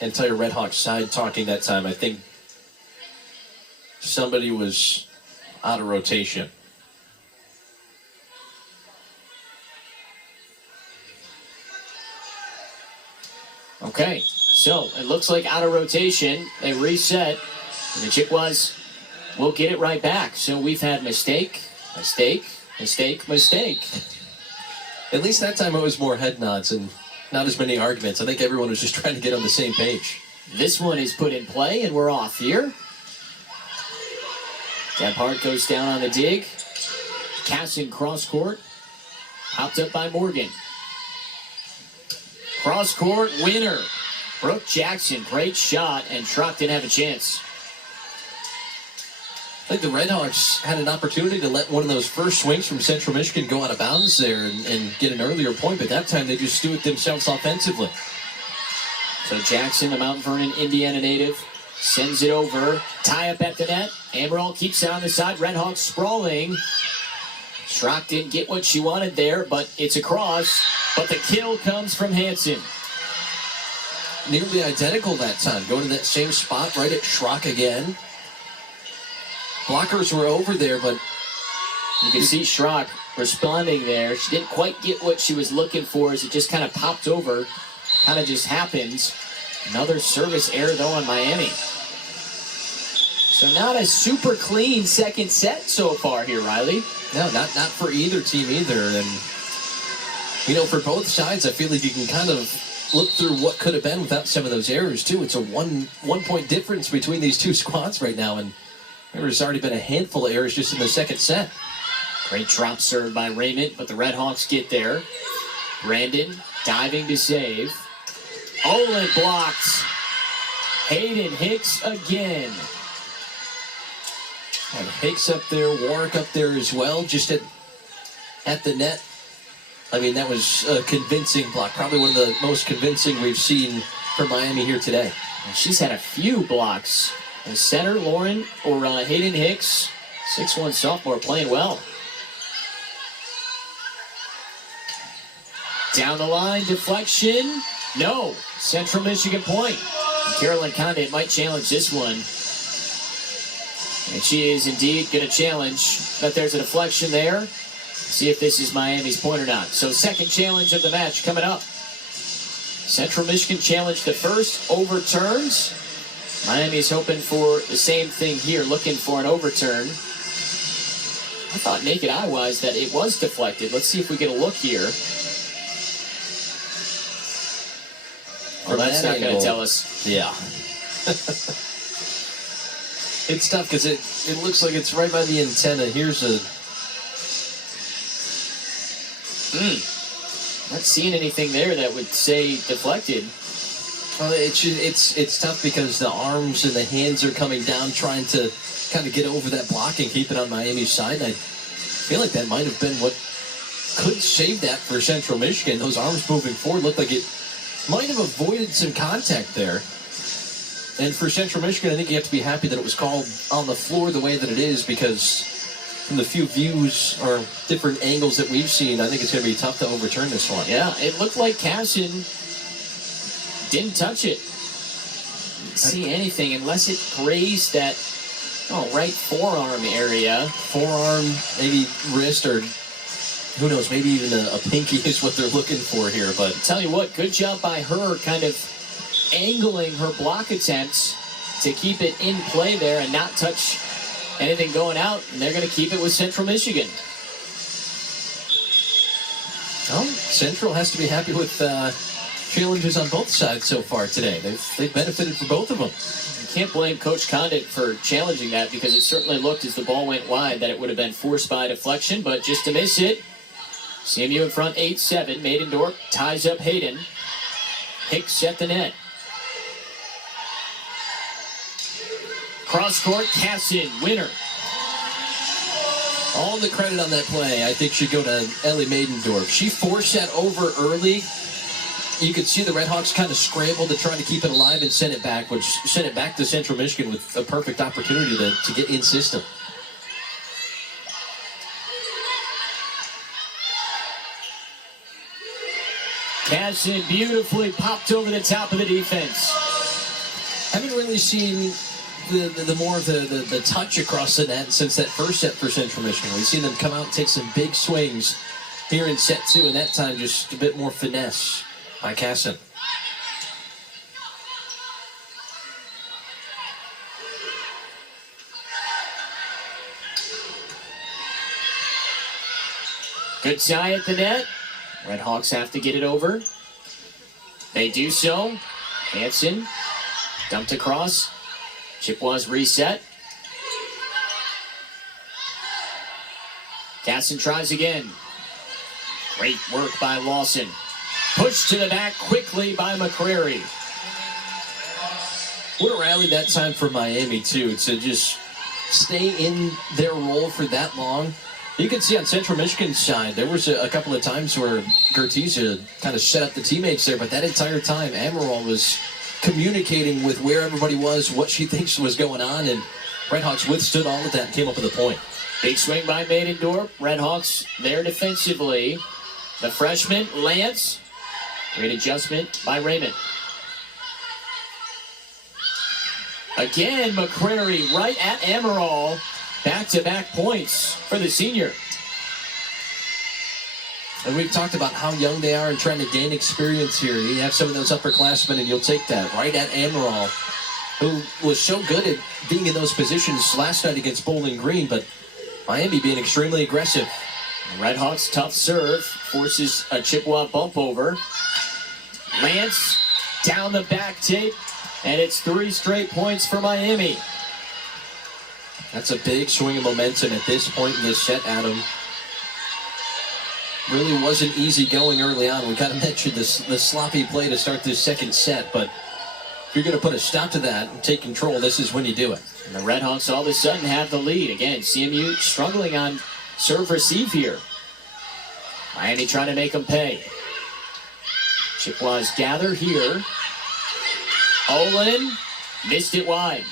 entire Redhawks side talking that time, I think somebody was out of rotation. Okay, so it looks like out of rotation. They reset, and the Chippewas will get it right back. So we've had mistake, mistake, mistake, mistake. At least that time it was more head nods and not as many arguments. I think everyone was just trying to get on the same page. This one is put in play, and we're off here. Gebhardt goes down on the dig. Casson cross court. Popped up by Morgan. Cross court winner. Brooke Jackson, great shot, and Schrock didn't have a chance. I think the Redhawks had an opportunity to let one of those first swings from Central Michigan go out of bounds there and get an earlier point, but that time they just do it themselves offensively. So Jackson, the Mount Vernon, Indiana native, sends it over. Tie up at the net. Ammeraal keeps it on the side. Redhawks sprawling. Schrock didn't get what she wanted there, but it's across. But the kill comes from Hansen. Nearly identical that time. Going to that same spot right at Schrock again. Blockers were over there, but you can see Schrock responding there. She didn't quite get what she was looking for as it just kind of popped over. Kind of just happens. Another service error, though, on Miami. So not a super clean second set so far here, Riley. No, not for either team either. And, you know, for both sides, I feel like you can kind of look through what could have been without some of those errors, too. It's a one-point difference between these two squads right now, and there's already been a handful of errors just in the second set. Great drop serve by Raymond, but the Redhawks get there. Brandon diving to save. Olin blocked. Hayden Hicks again. And Hicks up there, Warwick up there as well, just at the net. I mean, that was a convincing block. Probably one of the most convincing we've seen from Miami here today. And she's had a few blocks. The center, Lauren, or Hayden Hicks, 6'1" sophomore, playing well. Down the line, deflection. No. Central Michigan point. And Carolyn Condit might challenge this one. And she is indeed going to challenge. But there's a deflection there. See if this is Miami's point or not. So second challenge of the match coming up. Central Michigan challenged the first, overturned. Miami's hoping for the same thing here, looking for an overturn. I thought naked eye-wise that it was deflected. Let's see if we get a look here. Well, that's not going to tell us. Yeah. It's tough because it looks like it's right by the antenna. Here's a... Not seeing anything there that would say deflected. Well, it's tough because the arms and the hands are coming down trying to kind of get over that block and keep it on Miami's side. And I feel like that might have been what could save that for Central Michigan. Those arms moving forward looked like it might have avoided some contact there. And for Central Michigan, I think you have to be happy that it was called on the floor the way that it is, because from the few views or different angles that we've seen, I think it's going to be tough to overturn this one. Yeah, it looked like Casson didn't touch it. Didn't see anything unless it grazed that right forearm area. Forearm, maybe wrist, or who knows, maybe even a pinky is what they're looking for here. But tell you what, good job by her kind of angling her block attempts to keep it in play there and not touch anything going out, and they're going to keep it with Central Michigan. Well, Central has to be happy with challenges on both sides so far today. They've benefited for both of them. You can't blame Coach Condit for challenging that, because it certainly looked, as the ball went wide, that it would have been forced by deflection, but just to miss it. CMU in front 8-7. Maidendorf ties up Hayden. Hicks at the net. Cross court, Casson, winner. All the credit on that play, I think, should go to Ellie Maidendorf. She forced that over early. You could see the Redhawks kind of scramble to try to keep it alive and send it back, which sent it back to Central Michigan with a perfect opportunity to get in system. Casson beautifully popped over the top of the defense. Haven't really seen the more of the touch across the net since that first set for Central Michigan. We've seen them come out and take some big swings here in set two, and that time just a bit more finesse by Casson. Good tie at the net. Redhawks have to get it over. They do so. Hansen dumped across. Chippewas reset. Casson tries again. Great work by Lawson. Pushed to the back quickly by McCrary. What a rally that time for Miami, too, to just stay in their role for that long. You can see on Central Michigan's side, there was a couple of times where Gertisa kind of set up the teammates there, but that entire time, Ammeraal was communicating with where everybody was, what she thinks was going on, and Redhawks withstood all of that and came up with a point. Big swing by Maidendorf. Redhawks there defensively. The freshman, Lance. Great adjustment by Raymond. Again, McCrary right at Ammeraal. Back-to-back points for the senior. And we've talked about how young they are and trying to gain experience here. You have some of those upperclassmen, and you'll take that right at Ammeraal, who was so good at being in those positions last night against Bowling Green, but Miami being extremely aggressive. Redhawks tough serve, forces a Chippewa bump over. Lance down the back tape, and it's 3 straight points for Miami. That's a big swing of momentum at this point in this set, Adam. Really wasn't easy going early on. We kind of mentioned the sloppy play to start this second set, but if you're going to put a stop to that and take control, this is when you do it. And the Redhawks all of a sudden have the lead. Again, CMU struggling on serve-receive here. Miami trying to make them pay. Chippewas gather here. Olin missed it wide.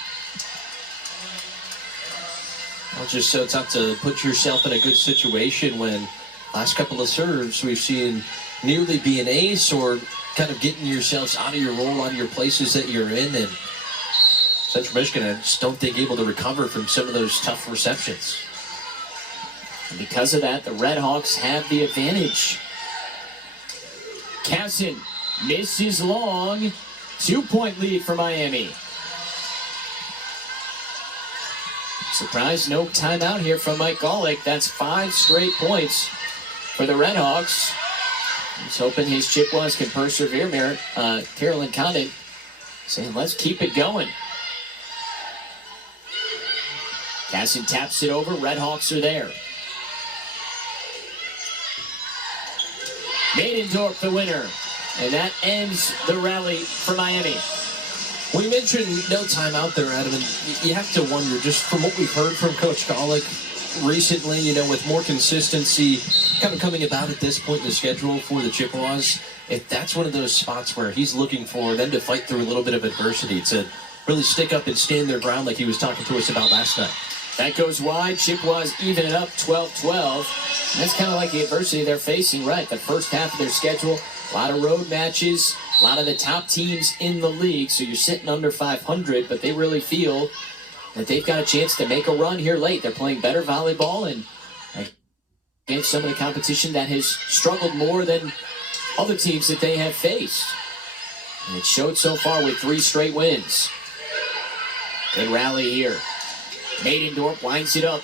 Well, it's just so tough to put yourself in a good situation when last couple of serves we've seen nearly be an ace or kind of getting yourselves out of your role, out of your places that you're in. And Central Michigan, I just don't think, able to recover from some of those tough receptions. And because of that, the Redhawks have the advantage. Casson misses long. 2-point lead for Miami. Surprise, no timeout here from Mike Golick. That's 5 straight points for the Redhawks. He's hoping his Chippewas can persevere. Carolyn Condit saying, let's keep it going. Casson taps it over. Redhawks are there. Maidendorf the winner. And that ends the rally for Miami. We mentioned no timeout there, Adam, and you have to wonder, just from what we've heard from Coach Golick, recently, with more consistency kind of coming about at this point in the schedule for the Chippewas, if that's one of those spots where he's looking for them to fight through a little bit of adversity, to really stick up and stand their ground like he was talking to us about last night. That goes wide. Chippewas even it up 12-12. That's kind of like the adversity they're facing, right? The first half of their schedule, a lot of road matches, a lot of the top teams in the league. So you're sitting under 500, but they really feel that they've got a chance to make a run here late. They're playing better volleyball and against some of the competition that has struggled more than other teams that they have faced. And it showed so far with 3 straight wins. Good rally here. Maidendorf winds it up.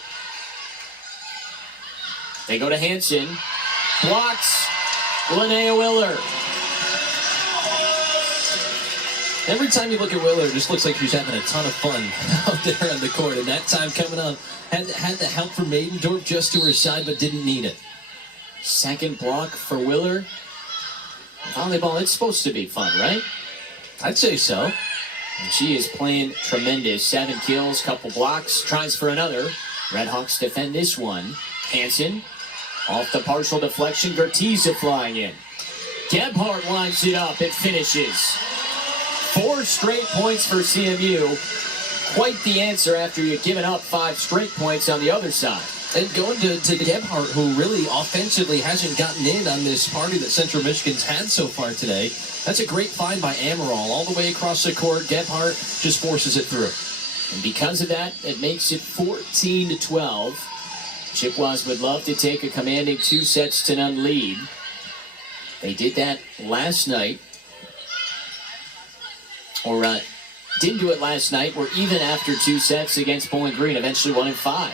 They go to Hansen. Blocks Linnea Willer. Every time you look at Willer, it just looks like she's having a ton of fun out there on the court. And that time coming on, had the help from Maidendorf just to her side, but didn't need it. Second block for Willer. Volleyball, it's supposed to be fun, right? I'd say so. And she is playing tremendous. 7 kills, couple blocks, tries for another. Redhawks defend this one. Hansen, off the partial deflection, Gertiza flying in. Gebhardt lines it up, it finishes. 4 straight points for CMU. Quite the answer after you've given up 5 straight points on the other side. And going to Gebhardt, who really offensively hasn't gotten in on this party that Central Michigan's had so far today. That's a great find by Ammeraal. All the way across the court, Gebhardt just forces it through. And because of that, it makes it 14-12. Chippewas would love to take a commanding 2-0 lead. They did that last night. Or didn't do it last night. Were even after 2 sets against Bowling Green. Eventually won in 5.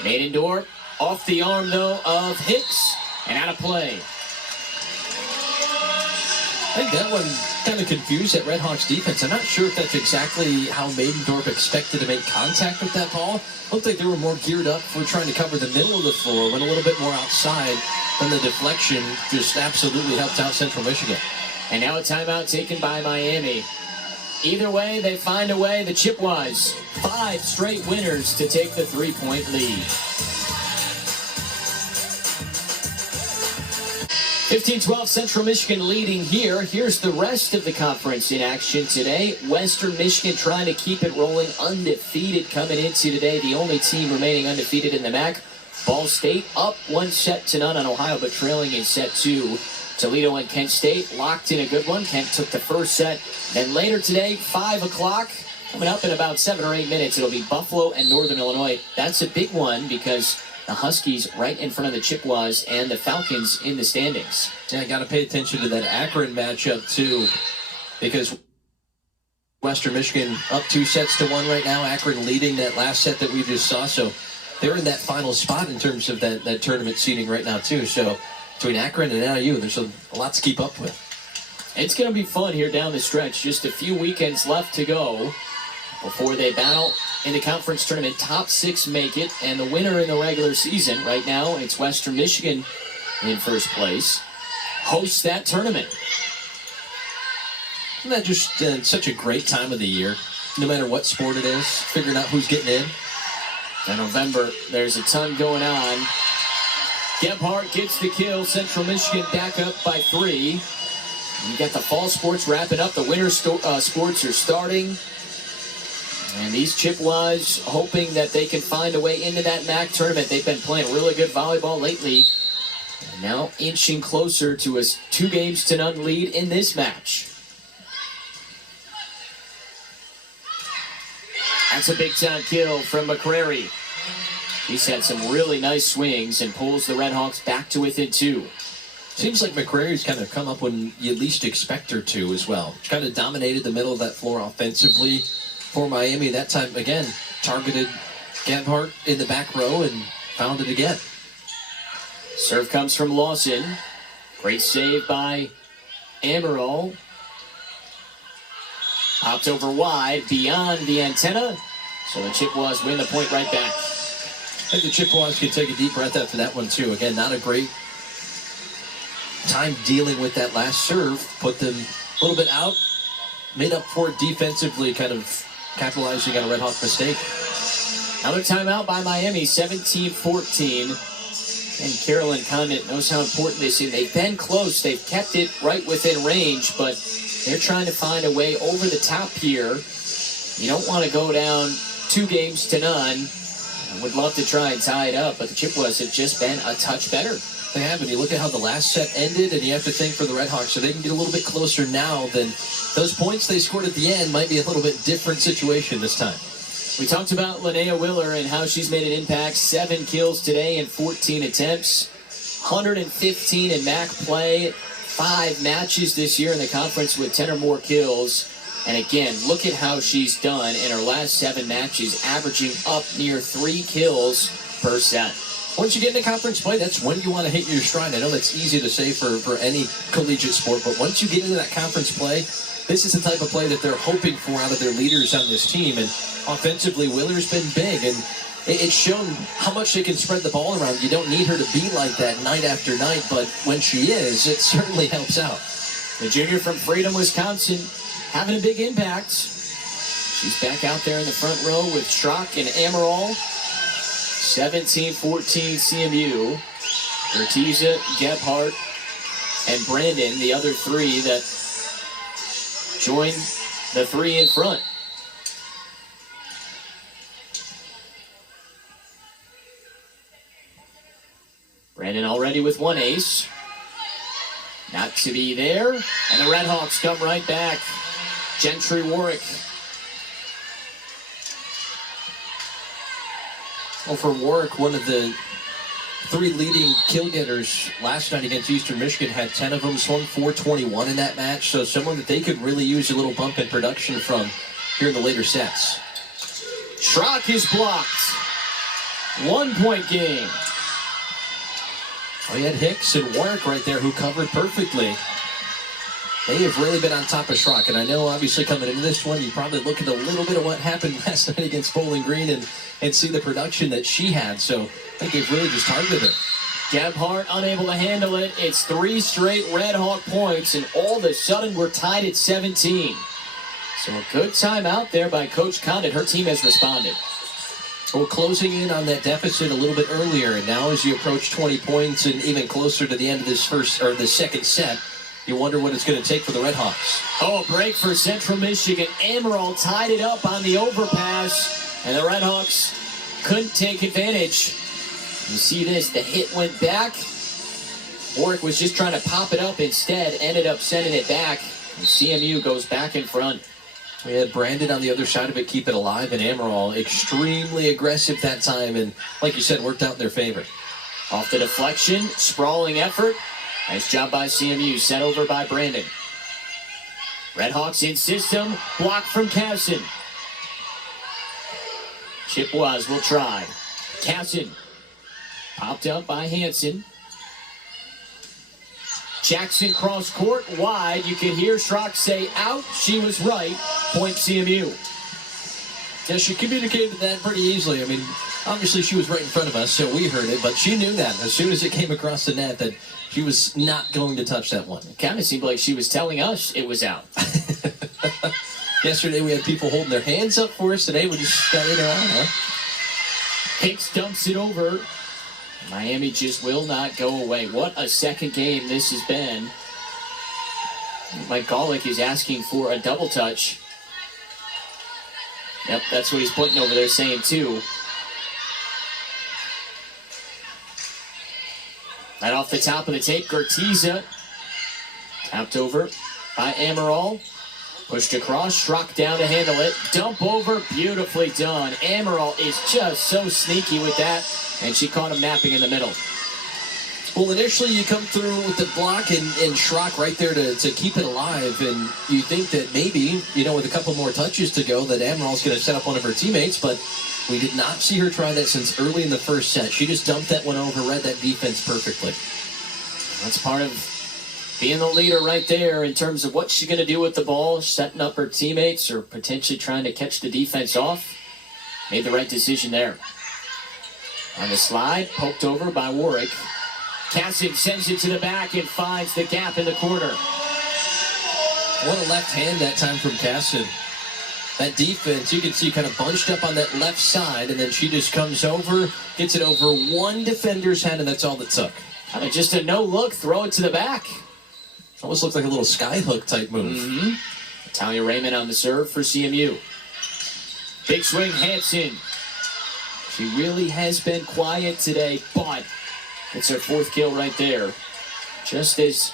Maidendorf off the arm, though, of Hicks and out of play. I think that one kind of confused that Redhawks defense. I'm not sure if that's exactly how Maidendorf expected to make contact with that ball. Looked like they were more geared up for trying to cover the middle of the floor, went a little bit more outside, and the deflection just absolutely helped out Central Michigan. And now a timeout taken by Miami. Either way, they find a way. The Chippewas, 5 straight winners to take the 3-point lead. 15-12 Central Michigan leading here. Here's the rest of the conference in action today. Western Michigan trying to keep it rolling, undefeated coming into today. The only team remaining undefeated in the MAC. Ball State up 1-0 on Ohio, but trailing in set 2. Toledo and Kent State locked in a good one. Kent took the first set. Then later today, 5 o'clock, coming up in about 7 or 8 minutes, it'll be Buffalo and Northern Illinois. That's a big one because the Huskies right in front of the Chippewas and the Falcons in the standings. Yeah, got to pay attention to that Akron matchup, too, because Western Michigan up 2-1 right now. Akron leading that last set that we just saw. So they're in that final spot in terms of that tournament seeding right now, too. So between Akron and NIU, there's a lot to keep up with. It's going to be fun here down the stretch. Just a few weekends left to go before they battle in the conference tournament. Top 6 make it, and the winner in the regular season, right now, it's Western Michigan in first place, hosts that tournament. Isn't that just such a great time of the year? No matter what sport it is, figuring out who's getting in. In November, there's a ton going on. Gebhardt gets the kill. Central Michigan back up by 3. You got the fall sports wrapping up. The winter sports are starting. And these Chippewas hoping that they can find a way into that MAC tournament. They've been playing really good volleyball lately. And now inching closer to a 2-0 lead in this match. That's a big-time kill from McCrary. He's had some really nice swings and pulls the Redhawks back to within 2. Seems like McCrary's kind of come up when you least expect her to as well. She kind of dominated the middle of that floor offensively for Miami. That time, again, targeted Gebhardt in the back row and found it again. Serve comes from Lawson. Great save by Ammeraal. Popped over wide, beyond the antenna. So the Chippewas win the point right back. I think the Chippewas could take a deep breath after that one, too. Again, not a great time dealing with that last serve. Put them a little bit out. Made up for it defensively, kind of capitalizing on a Red Hawk mistake. Another timeout by Miami, 17-14. And Carolyn Condit knows how important this is. They've been close. They've kept it right within range, but they're trying to find a way over the top here. You don't want to go down 2-0. I would love to try and tie it up, but the Chippewas have just been a touch better. They have, and you look at how the last set ended, and you have to think for the Red Hawks, so they can get a little bit closer now than those points they scored at the end might be a little bit different situation this time. We talked about Linnea Willer and how she's made an impact. 7 kills today in 14 attempts. 115 in MAC play. 5 matches this year in the conference with 10 or more kills. And again, look at how she's done in her last 7 matches, averaging up near 3 kills per set. Once you get into conference play, that's when you want to hit your stride. I know that's easy to say for any collegiate sport, but once you get into that conference play, this is the type of play that they're hoping for out of their leaders on this team. And offensively, Willer's been big, and it's shown how much they can spread the ball around. You don't need her to be like that night after night, but when she is, it certainly helps out. The junior from Freedom, Wisconsin, having a big impact. She's back out there in the front row with Schrock and Ammeraal. 17-14 CMU. Gertiza, Gebhardt, and Brandon, the other 3 that join the 3 in front. Brandon already with 1 ace. Not to be there. And the Red Hawks come right back. Gentry Warwick. Well, for Warwick, one of the 3 leading kill getters last night against Eastern Michigan, had 10 of them, swung 421 in that match. So someone that they could really use a little bump in production from here in the later sets. Schrock is blocked. 1-point game. Oh, you had Hicks and Warwick right there who covered perfectly. They have really been on top of Schrock. And I know, obviously, coming into this one, you probably look at a little bit of what happened last night against Bowling Green and see the production that she had. So I think they've really just targeted her. Gebhardt unable to handle it. It's 3 straight Red Hawk points, and all of a sudden we're tied at 17. So a good timeout there by Coach Condit. Her team has responded. Well, closing in on that deficit a little bit earlier, and now as you approach 20 points and even closer to the end of this second set, you wonder what it's going to take for the Red Hawks. Oh, a break for Central Michigan. Ammeraal tied it up on the overpass, and the Red Hawks couldn't take advantage. You see this, the hit went back. Warwick was just trying to pop it up instead, ended up sending it back, and CMU goes back in front. We had Brandon on the other side of it, keep it alive, and Ammeraal extremely aggressive that time, and like you said, worked out in their favor. Off the deflection, sprawling effort. Nice job by CMU, set over by Brandon. Red Hawks in system, blocked from Casson. Chippewas will try. Casson, popped up by Hansen. Jackson cross court, wide. You can hear Schrock say out. She was right. Point CMU. Yeah, she communicated that pretty easily. I mean, obviously she was right in front of us, so we heard it, but she knew that as soon as it came across the net that she was not going to touch that one. It kind of seemed like she was telling us it was out. Yesterday we had people holding their hands up for us. Today we just got in or out, huh? Hicks dumps it over. Miami just will not go away. What a second game this has been. Mike Golick is asking for a double touch. Yep, that's what he's putting over there, saying 2. Right off the top of the tape, Gertiza. Tapped over by Ammeraal. Pushed across, Schrock down to handle it. Dump over, beautifully done. Ammeraal is just so sneaky with that, and she caught him napping in the middle. Well, initially you come through with the block and Schrock right there to keep it alive, and you think that maybe, with a couple more touches to go, that Ammeral's going to set up one of her teammates, but we did not see her try that since early in the first set. She just dumped that one over, read that defense perfectly. That's part of being the leader right there in terms of what she's going to do with the ball, setting up her teammates or potentially trying to catch the defense off. Made the right decision there. On the slide, poked over by Warwick. Casson sends it to the back and finds the gap in the corner. What a left hand that time from Casson. That defense, you can see kind of bunched up on that left side, and then she just comes over, gets it over one defender's head, and that's all it took. Kind of just a no-look, throw it to the back. Almost looks like a little skyhook type move. Talia Raymond on the serve for CMU. Big swing, Hanson. She really has been quiet today, but it's her fourth kill right there. Just as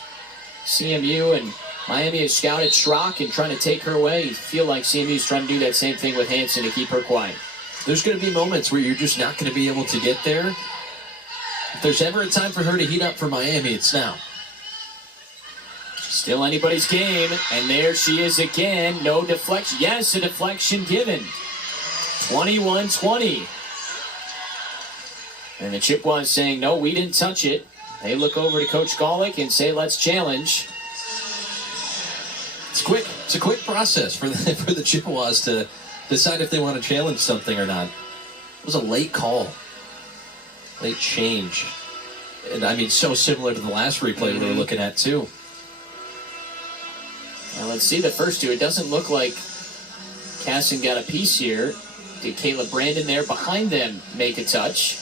CMU and Miami has scouted Schrock and trying to take her away, you feel like CMU's trying to do that same thing with Hanson to keep her quiet. There's going to be moments where you're just not going to be able to get there. If there's ever a time for her to heat up for Miami, it's now. Still anybody's game, and there she is again. No deflection. Yes, a deflection given. 21-20. And the Chippewas saying, no, we didn't touch it. They look over to Coach Golick and say, let's challenge. It's quick. It's a quick process for the Chippewas to decide if they want to challenge something or not. It was a late call. Late change. And I mean, so similar to the last replay we were looking at, too. Well, let's see the first two. It doesn't look like Casson got a piece here. Did Kayla Brandon there behind them make a touch?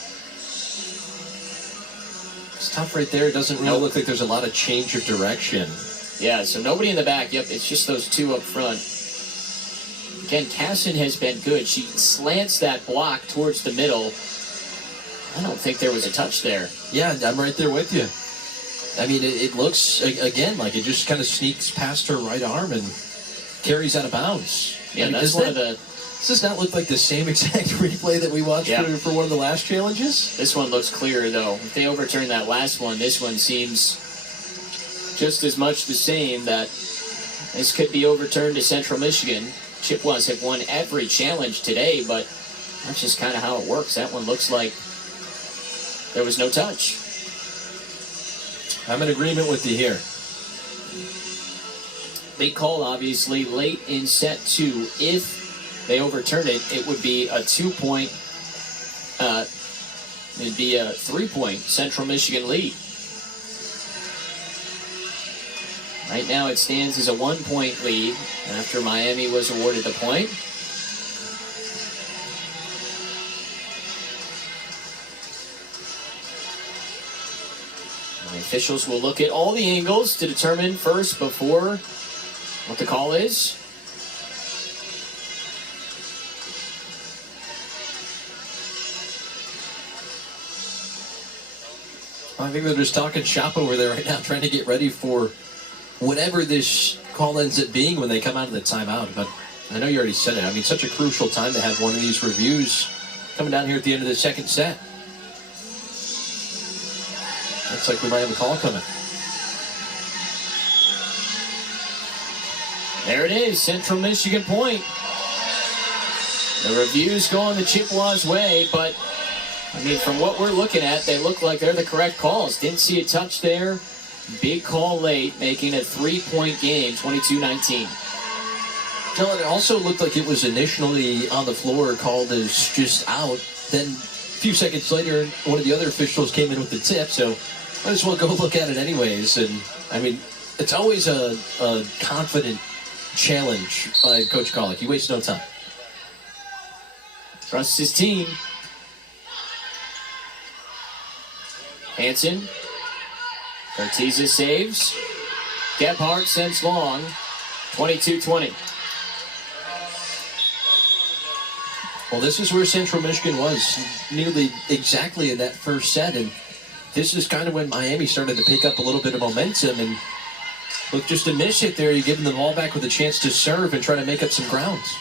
It's tough right there. It doesn't really look like there's a lot of change of direction. Yeah, so nobody in the back. Yep, it's just those two up front. Again, Casson has been good. She slants that block towards the middle. I don't think there was a touch there. Yeah, I'm right there with you. I mean, it looks, again, like it just kind of sneaks past her right arm and carries out of bounds. Yeah, I mean, that's one of the... Does this not look like the same exact replay that we watched for one of the last challenges? This one looks clearer, though. If they overturn that last one, this one seems just as much the same, that this could be overturned to Central Michigan. Chippewas have won every challenge today, but that's just kind of how it works. That one looks like there was no touch. I'm in agreement with you here. Big call, obviously, late in set two. If they overturn it, it would be a 2-point, it'd be a 3-point Central Michigan lead. Right now it stands as a 1-point lead after Miami was awarded the point. The officials will look at all the angles to determine first before what the call is. I think they're just talking shop over there right now, trying to get ready for whatever this call ends up being when they come out of the timeout. But I know you already said it. I mean, such a crucial time to have one of these reviews coming down here at the end of the second set. Looks like we might have a call coming. There it is, Central Michigan point. The reviews going the Chippewas' way, but I mean, from what we're looking at, they look like they're the correct calls. Didn't see a touch there. Big call late, making a 3-point game, 22-19. John, it also looked like it was initially on the floor called as just out. Then a few seconds later, one of the other officials came in with the tip, so might as well go look at it anyways. And, I mean, it's always a confident challenge by Coach Golick. He wastes no time. Trusts his team. Hanson. Cartesius saves. Gebhardt sends long. 22-20. Well, this is where Central Michigan was nearly exactly in that first set, and this is kind of when Miami started to pick up a little bit of momentum, and with just a miss hit there, you're giving the ball back with a chance to serve and try to make up some grounds.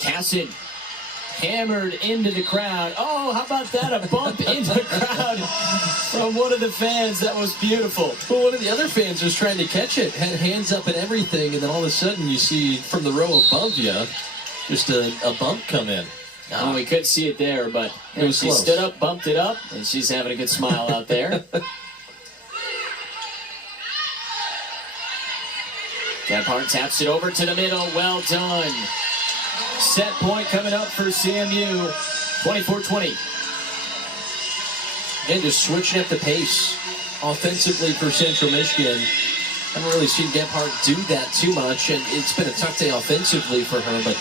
Casson hammered into the crowd. Oh, how about that? A bump into the crowd from one of the fans. That was beautiful. Well, one of the other fans was trying to catch it, had hands up and everything, and then all of a sudden you see from the row above you just a bump come in. Oh, we couldn't see it there, but it was she close. Stood up, bumped it up, and she's having a good smile out there. Gebhardt taps it over to the middle. Well done. Set point coming up for CMU. 24-20. And just switching up the pace offensively for Central Michigan. haven't really seen Gebhardt do that too much, and it's been a tough day offensively for her, but,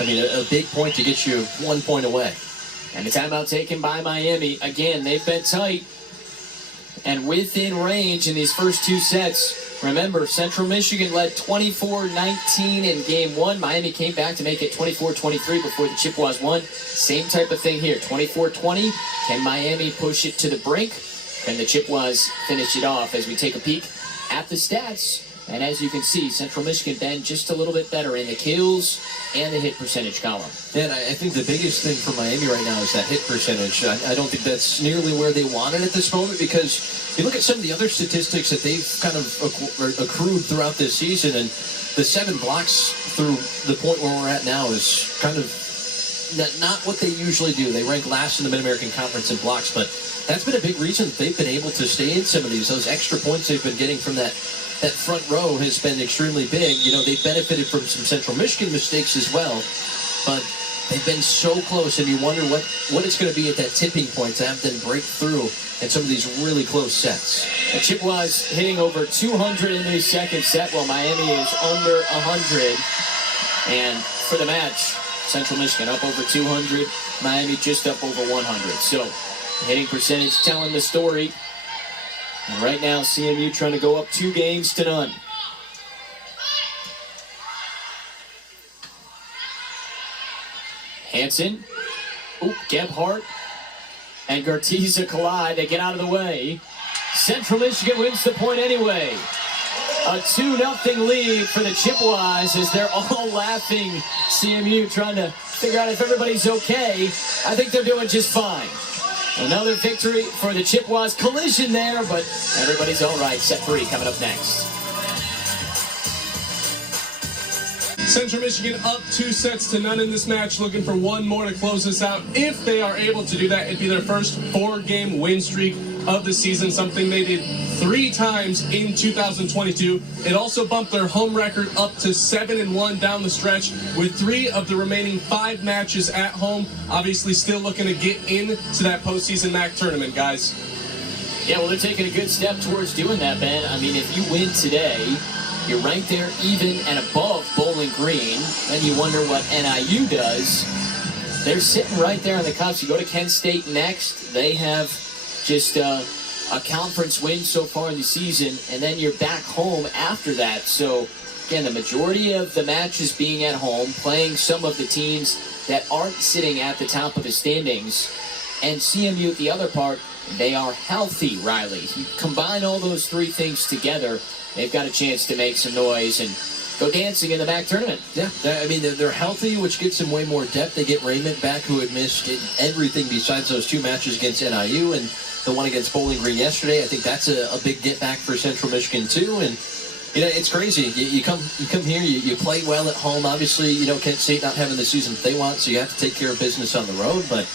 I mean, a big point to get you 1 point away. And the timeout taken by Miami. Again, they've been tight and within range in these first two sets. Remember, Central Michigan led 24-19 in game one. Miami came back to make it 24-23 before the Chippewas won. Same type of thing here, 24-20. Can Miami push it to the brink? Can the Chippewas finish it off as we take a peek at the stats? And as you can see, Central Michigan been just a little bit better in the kills and the hit percentage column. And I think the biggest thing for Miami right now is that hit percentage. I don't think that's nearly where they want it at this moment, because you look at some of the other statistics that they've kind of accrued throughout this season, and the 7 blocks through the point where we're at now is kind of not what they usually do. They rank last in the Mid-American Conference in blocks, but that's been a big reason they've been able to stay in some of these. Those extra points they've been getting from that front row has been extremely big. You know, they've benefited from some Central Michigan mistakes as well, but they've been so close, and you wonder what it's going to be at that tipping point to have them break through in some of these really close sets. The Chippewas hitting over 200 in the second set, while Miami is under 100. And for the match, Central Michigan up over 200, Miami just up over 100. So hitting percentage telling the story. And right now, CMU trying to go up 2 games to none. Hansen, Gebhardt, and Gartiza collide. They get out of the way. Central Michigan wins the point anyway. A 2-0 lead for the Chippewas as they're all laughing. CMU trying to figure out if everybody's okay. I think they're doing just fine. Another victory for the Chippewas. Collision there, but everybody's all right. Set 3 coming up next. Central Michigan up 2 sets to none in this match, looking for one more to close this out. If they are able to do that, it'd be their first 4-game win streak of the season, something they did 3 times in 2022. It also bumped their home record up to 7-1 down the stretch, with 3 of the remaining 5 matches at home. Obviously still looking to get into that postseason MAC tournament, guys. Yeah, well, they're taking a good step towards doing that, Ben. I mean, if you win today, you're right there even and above Bowling Green. Then you wonder what NIU does. They're sitting right there on the cusp. You go to Kent State next. They have just a conference win so far in the season, and then you're back home after that. So, again, the majority of the matches being at home, playing some of the teams that aren't sitting at the top of the standings. And CMU, the other part, they are healthy, Riley. You combine all those 3 things together, they've got a chance to make some noise and go dancing in the MAC tournament. Yeah, I mean, they're healthy, which gives them way more depth. They get Raymond back, who had missed everything besides those 2 matches against NIU and the one against Bowling Green yesterday. I think that's a big get back for Central Michigan, too. And, you know, it's crazy. You come here, you play well at home. Obviously, you know, Kent State not having the season that they want, so you have to take care of business on the road. But,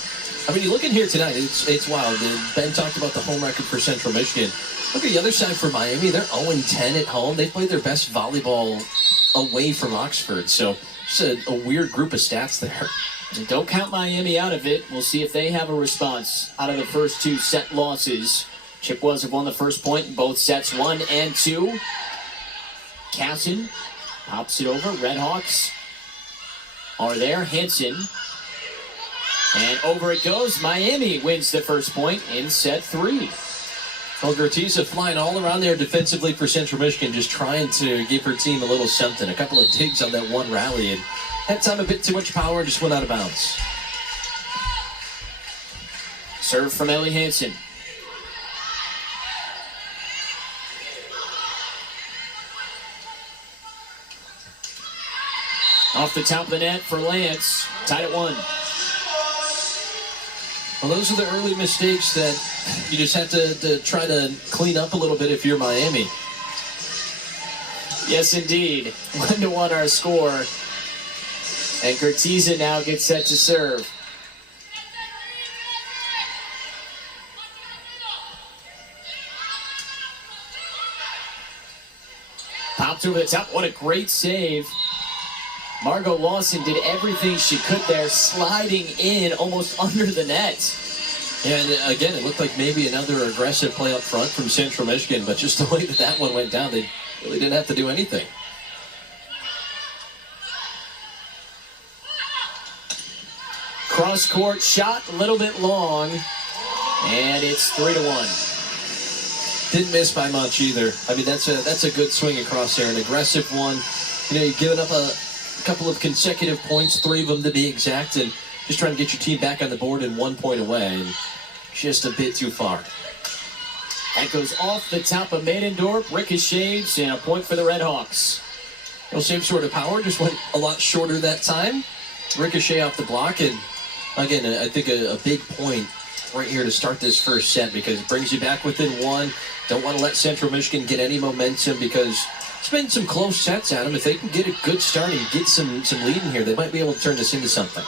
I mean, you look in here tonight, it's wild. Ben talked about the home record for Central Michigan. Look at the other side for Miami. They're 0-10 at home. They played their best volleyball away from Oxford. So just a weird group of stats there. And don't count Miami out of it. We'll see if they have a response out of the first 2 set losses. Chippewas have won the first point in both sets 1 and 2. Casson pops it over. Redhawks are there. Hansen. And over it goes. Miami wins the first point in set 3. Well, Gartiza flying all around there defensively for Central Michigan, just trying to give her team a little something. A couple of digs on that one rally, and had time a bit too much power and just went out of bounds. Serve from Ellie Hansen. Off the top of the net for Lance. Tied at 1. Well, those are the early mistakes that you just have to try to clean up a little bit if you're Miami. Yes, indeed. 1-1 our score. And Gartiza now gets set to serve. Popped over the top. What a great save. Margot Lawson did everything she could there, sliding in almost under the net. And again, it looked like maybe another aggressive play up front from Central Michigan, but just the way that one went down, they Really didn't have to do anything. Cross court shot, a little bit long, and it's 3-1. Didn't miss by much either. I mean, that's a good swing across there, an aggressive one. You know, you're giving up a couple of consecutive points, 3 of them to be exact, and just trying to get your team back on the board and 1 point away, and just a bit too far. That goes off the top of Maidendorp, ricochets, and a point for the Red Hawks. You know, same sort of power, just went a lot shorter that time. Ricochet off the block, and again, I think a big point right here to start this first set because it brings you back within 1. Don't want to let Central Michigan get any momentum because it's been some close sets at them. If they can get a good start and get some lead in here, they might be able to turn this into something.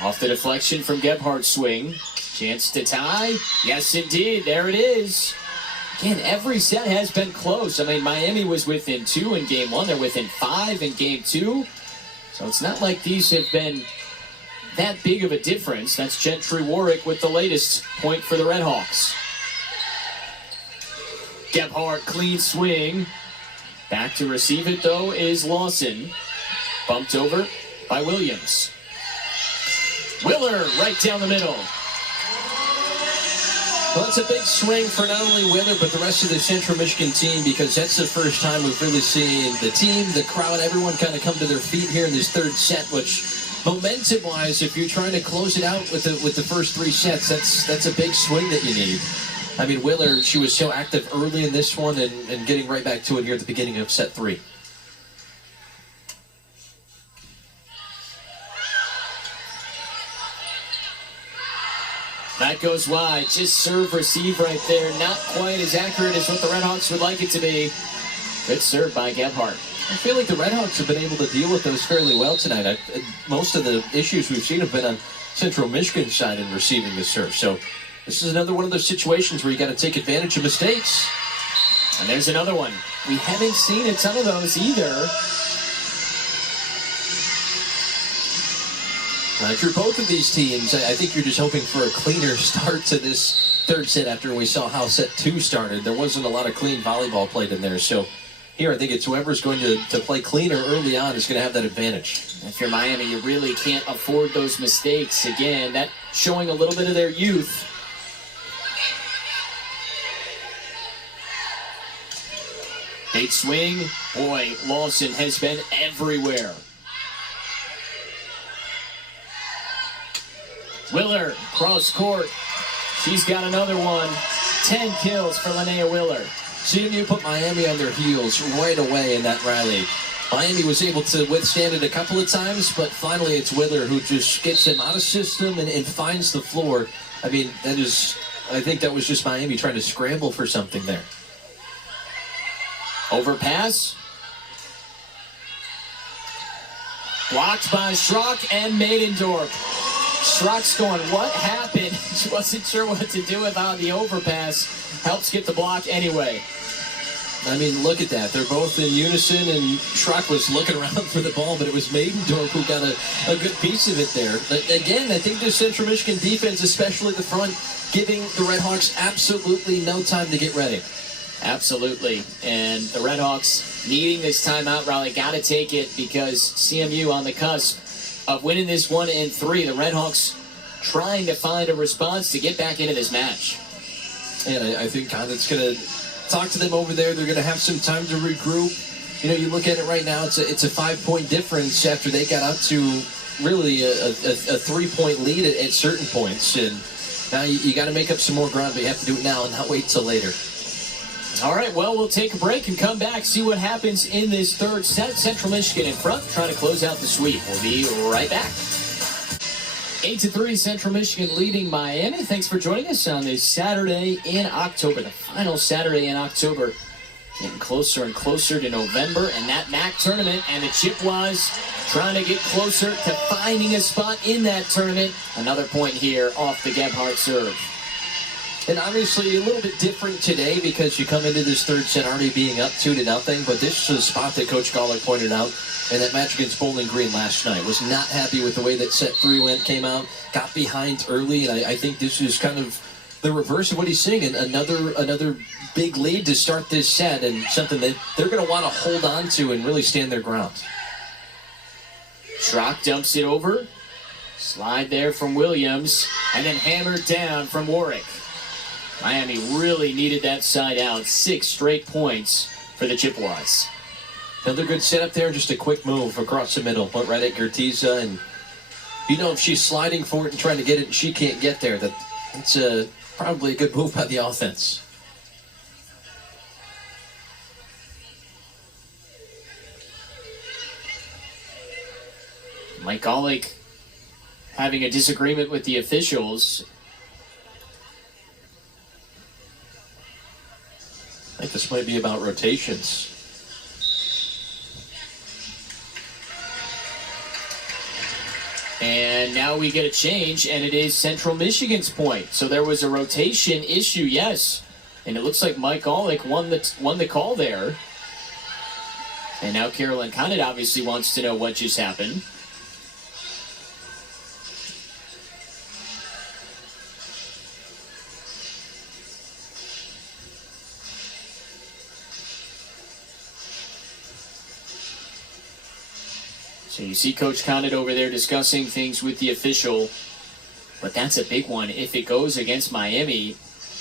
Off the deflection from Gebhardt's swing. Chance to tie. Yes, indeed. There it is. Again, every set has been close. I mean, Miami was within 2 in Game 1. They're within 5 in Game 2. So it's not like these have been that big of a difference. That's Gentry Warwick with the latest point for the Red Hawks. Gebhardt, clean swing. Back to receive it, though, is Lawson. Bumped over by Williams. Willer right down the middle. Well, it's a big swing for not only Willer, but the rest of the Central Michigan team because that's the first time we've really seen the team, the crowd, everyone kind of come to their feet here in this third set, which momentum-wise, if you're trying to close it out with the first 3 sets, that's a big swing that you need. I mean, Willer, she was so active early in this one and getting right back to it here at the beginning of set 3. That goes wide. Just serve, receive right there. Not quite as accurate as what the Red Hawks would like it to be. Good serve by Gebhardt. I feel like the Red Hawks have been able to deal with those fairly well tonight. Most of the issues we've seen have been on Central Michigan's side in receiving the serve. So this is another one of those situations where you got to take advantage of mistakes. And there's another one. We haven't seen a ton of those either. If you're both of these teams, I think you're just hoping for a cleaner start to this third set after we saw how set 2 started. There wasn't a lot of clean volleyball played in there. So here I think it's whoever's going to play cleaner early on is going to have that advantage. If you're Miami, you really can't afford those mistakes. Again, that showing a little bit of their youth. Big swing. Boy, Lawson has been everywhere. Willer, cross court. She's got another one. 10 kills for Linnea Willer. CMU put Miami on their heels right away in that rally. Miami was able to withstand it a couple of times, but finally it's Willer who just gets him out of system and finds the floor. I mean, I think that was just Miami trying to scramble for something there. Overpass. Blocked by Schrock and Maidendorp. Schrock's going, what happened? She wasn't sure what to do about the overpass. Helps get the block anyway. I mean, look at that. They're both in unison, and Schrock was looking around for the ball, but it was Maidendorp who got a good piece of it there. But again, I think the Central Michigan defense, especially the front, giving the Red Hawks absolutely no time to get ready. Absolutely. And the Red Hawks needing this timeout rally, got to take it because CMU on the cusp of winning this 1 and 3. The Red Hawks trying to find a response to get back into this match. And I think Condit's going to talk to them over there. They're going to have some time to regroup. You know, you look at it right now, it's a 5-point difference after they got up to really a 3-point lead at certain points. And now you got to make up some more ground, but you have to do it now and not wait till later. All right, well, we'll take a break and come back, see what happens in this third set. Central Michigan in front, trying to close out the sweep. We'll be right back. 8-3, Central Michigan leading Miami. Thanks for joining us on this Saturday in October, the final Saturday in October. Getting closer and closer to November and that MAC tournament, and the Chippewas trying to get closer to finding a spot in that tournament. Another point here off the Gebhardt serve. And obviously a little bit different today because you come into this third set already being up 2-0, but this is a spot that Coach Golick pointed out in that match against Bowling Green last night. Was not happy with the way that set 3 came out, got behind early, and I think this is kind of the reverse of what he's seeing, and another big lead to start this set and something that they're going to want to hold on to and really stand their ground. Schrock dumps it over. Slide there from Williams, and then hammered down from Warwick. Miami really needed that side out. 6 straight points for the Chippewas. Another good setup there, just a quick move across the middle. Went right at Gertiza, and you know if she's sliding for it and trying to get it and she can't get there, that's probably a good move by the offense. Mike Golick having a disagreement with the officials. I think this might be about rotations. And now we get a change, and it is Central Michigan's point. So there was a rotation issue, yes. And it looks like Mike Golick won the call there. And now Carolyn Condit obviously wants to know what just happened. So you see Coach Condit over there discussing things with the official, but that's a big one. If it goes against Miami,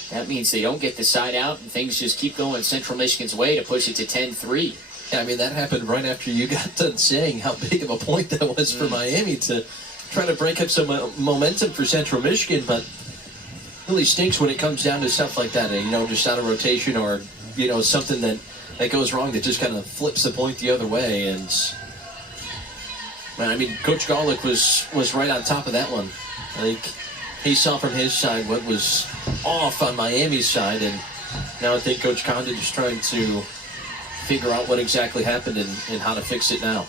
that means they don't get the side out and things just keep going Central Michigan's way to push it to 10-3. Yeah, I mean, that happened right after you got done saying how big of a point that was for Miami to try to break up some momentum for Central Michigan, but really stinks when it comes down to stuff like that, you know, just out of rotation or, you know, something that goes wrong that just kind of flips the point the other way. And man, I mean, Coach Golick was right on top of that one. I think he saw from his side what was off on Miami's side, and now I think Coach Condit is trying to figure out what exactly happened and how to fix it now.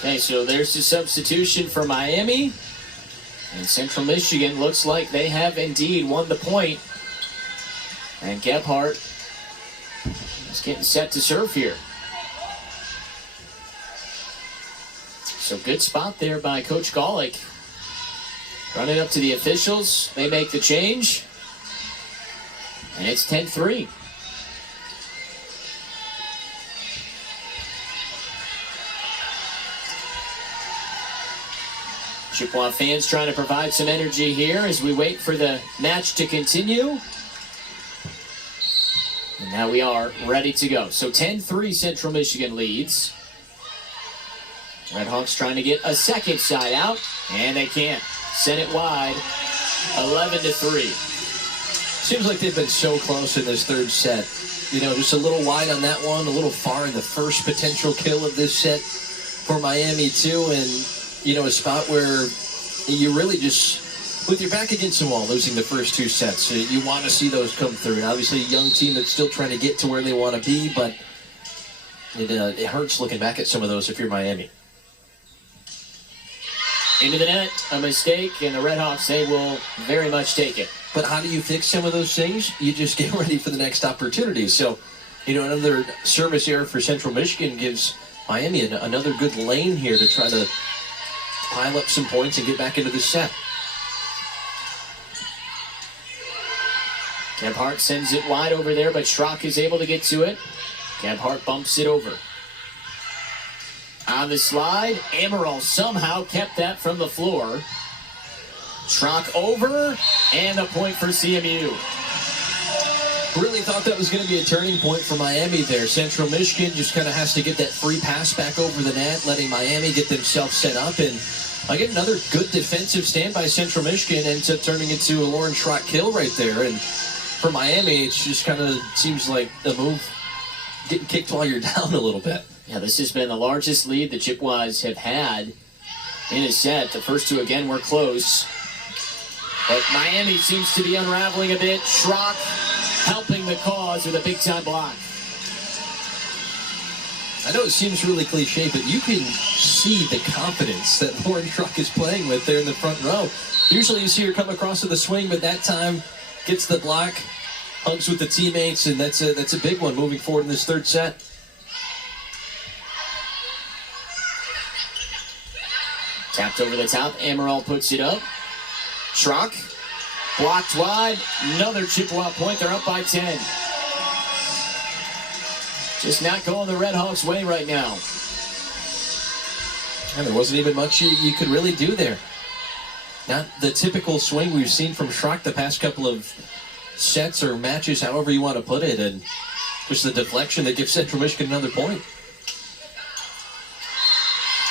Okay, so there's the substitution for Miami. And Central Michigan looks like they have indeed won the point. And Gebhardt is getting set to serve here. So good spot there by Coach Golick. Running up to the officials. They make the change. And it's 10-3. Chippewa fans trying to provide some energy here as we wait for the match to continue. And now we are ready to go. So 10-3 Central Michigan leads. Redhawks trying to get a second side out, and they can't. Send it wide, 11-3. Seems like they've been so close in this third set. You know, just a little wide on that one, a little far in the first potential kill of this set for Miami too, and you know, a spot where you really just, with your back against the wall, losing the first two sets. So you want to see those come through. And obviously, a young team that's still trying to get to where they want to be, but it hurts looking back at some of those if you're Miami. Into the net, a mistake, and the Redhawks, they will very much take it. But how do you fix some of those things? You just get ready for the next opportunity. So, you know, another service error for Central Michigan gives Miami another good lane here to try to pile up some points and get back into the set. Gebhardt sends it wide over there, but Schrock is able to get to it. Gebhardt bumps it over. On the slide, Ammeraal somehow kept that from the floor. Schrock over, and a point for CMU. Really thought that was going to be a turning point for Miami there. Central Michigan just kind of has to get that free pass back over the net, letting Miami get themselves set up. And again, another good defensive stand by Central Michigan ends up turning into a Lauren Schrock kill right there. And for Miami, it just kind of seems like the move getting kicked while you're down a little bit. Yeah, this has been the largest lead the Chippewas have had in a set. The first two, again, were close. But Miami seems to be unraveling a bit. Schrock helping the cause with a big-time block. I know it seems really cliche, but you can see the confidence that Lauren Schrock is playing with there in the front row. Usually you see her come across to the swing, but that time gets the block, hugs with the teammates, and that's a big one moving forward in this third set. Tapped over the top. Ammeraal puts it up. Schrock, blocked wide. Another Chippewa point. They're up by 10. Just not going the Red Hawks' way right now. And there wasn't even much you could really do there. Not the typical swing we've seen from Schrock the past couple of sets or matches, however you want to put it, and just the deflection that gives Central Michigan another point.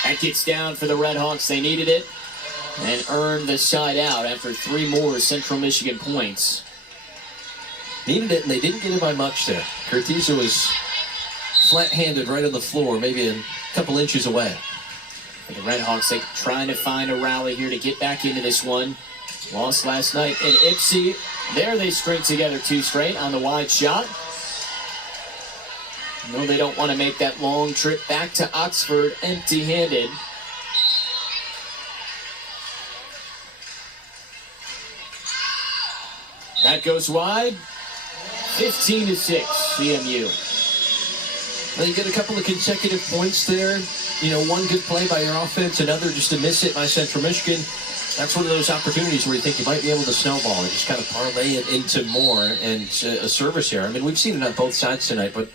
That gets down for the Red Hawks. They needed it and earned the side out after 3 more Central Michigan points. Needed it, and they didn't get it by much there. Curtiza was flat-handed right on the floor, maybe a couple inches away. For the Red Hawks, they're trying to find a rally here to get back into this one. Lost last night in Ipsy. There they string together 2 straight on the wide shot. No, they don't want to make that long trip back to Oxford empty-handed. That goes wide. 15-6, CMU. Well, you get a couple of consecutive points there. You know, one good play by your offense, another just a miss it by Central Michigan. That's one of those opportunities where you think you might be able to snowball and just kind of parlay it into more and a service here. I mean, we've seen it on both sides tonight, but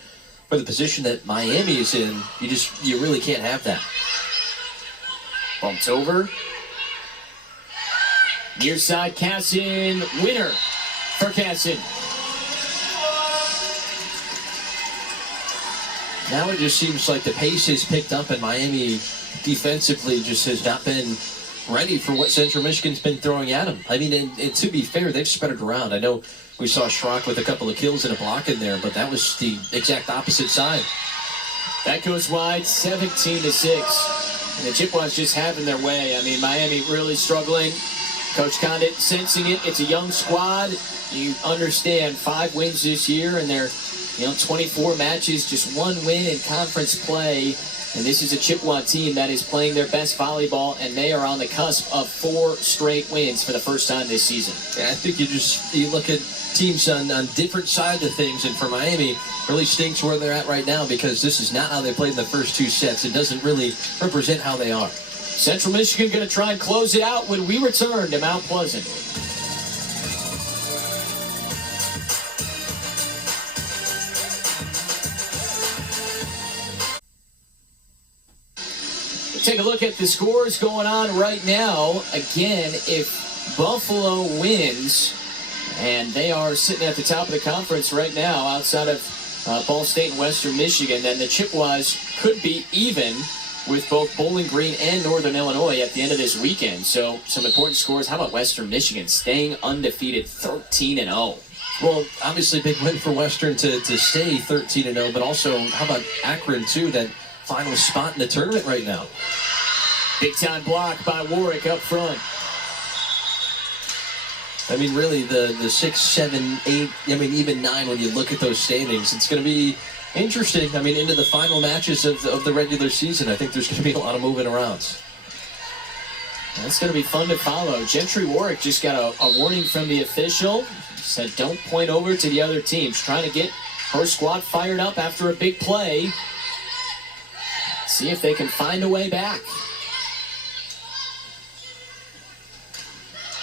for the position that Miami is in, you really can't have that. Bumped over. Near side, Cassin, winner for Cassin. Now it just seems like the pace has picked up and Miami defensively just has not been ready for what Central Michigan's been throwing at them. I mean, and to be fair, they've spread it around. I know we saw Schrock with a couple of kills and a block in there, but that was the exact opposite side. That goes wide, 17-6. And the Chippewas just having their way. I mean, Miami really struggling. Coach Condit sensing it. It's a young squad. You understand 5 wins this year, and they're 24 matches, just 1 win in conference play. And this is a Chippewa team that is playing their best volleyball, and they are on the cusp of 4 straight wins for the first time this season. Yeah, I think you look at teams on different sides of things, and for Miami, it really stinks where they're at right now because this is not how they played in the first 2 sets. It doesn't really represent how they are. Central Michigan going to try and close it out when we return to Mount Pleasant. Take a look at the scores going on right now. Again, if Buffalo wins, and they are sitting at the top of the conference right now outside of Ball State and Western Michigan, then the Chippewas could be even with both Bowling Green and Northern Illinois at the end of this weekend. So some important scores. How about Western Michigan staying undefeated, 13-0? Well, obviously big win for Western to stay 13-0, but also how about Akron too, that final spot in the tournament right now. Big time block by Warwick up front. I mean, really, the 6, 7, 8, I mean, even 9 when you look at those standings. It's going to be interesting. I mean, into the final matches of the regular season, I think there's going to be a lot of moving around. That's going to be fun to follow. Gentry Warwick just got a warning from the official. Said don't point over to the other teams. Trying to get her squad fired up after a big play. See if they can find a way back.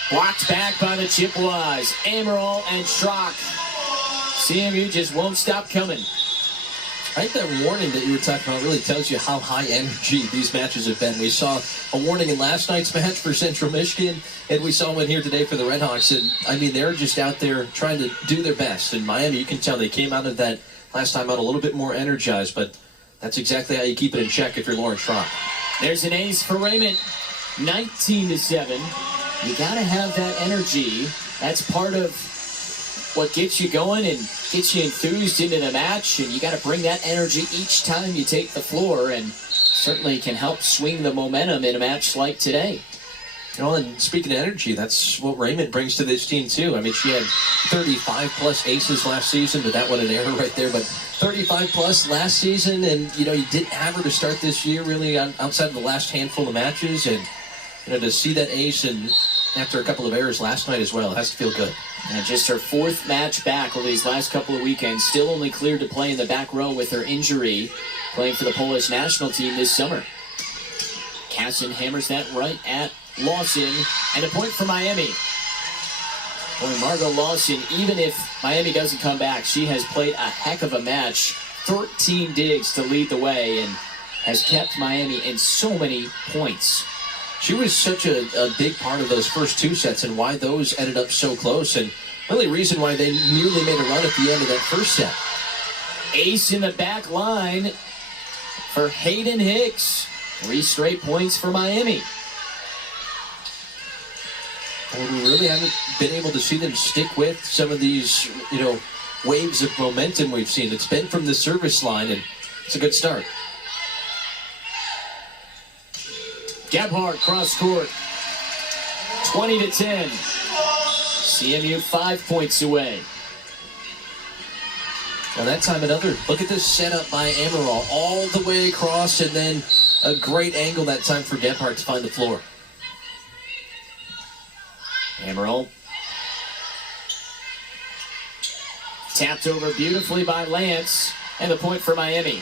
Blocked back by the Chippewas. Ammeraal and Schrock. CMU just won't stop coming. I think that warning that you were talking about really tells you how high energy these matches have been. We saw a warning in last night's match for Central Michigan, and we saw one here today for the Red Hawks. And I mean, they're just out there trying to do their best. And Miami, you can tell they came out of that last time out a little bit more energized, but that's exactly how you keep it in check if you're Lauren Schrock. There's an ace for Raymond, 19-7. You got to have that energy. That's part of what gets you going and gets you enthused into the match. And you got to bring that energy each time you take the floor, and certainly can help swing the momentum in a match like today. You know, and speaking of energy, that's what Raymond brings to this team, too. I mean, she had 35-plus aces last season, but that one an error right there. But 35-plus last season, and, you know, you didn't have her to start this year, really, outside of the last handful of matches. And, you know, to see that ace and after a couple of errors last night as well, it has to feel good. And just her 4th match back over these last couple of weekends. Still only cleared to play in the back row with her injury, playing for the Polish national team this summer. Cassin hammers that right at Lawson, and a point for Miami. Boy, Margot Lawson, even if Miami doesn't come back, she has played a heck of a match. 13 digs to lead the way and has kept Miami in so many points. She was such a big part of those first two sets and why those ended up so close, and really reason why they nearly made a run at the end of that first set. Ace in the back line for Hayden Hicks. 3 straight points for Miami. Well, we really haven't been able to see them stick with some of these, waves of momentum we've seen. It's been from the service line, and it's a good start. Gebhardt cross court. 20-10. CMU 5 points away. Well, that time another. Look at this setup by Ammeraal. All the way across, and then a great angle that time for Gebhardt to find the floor. Ammeraal. Tapped over beautifully by Lance. And the point for Miami.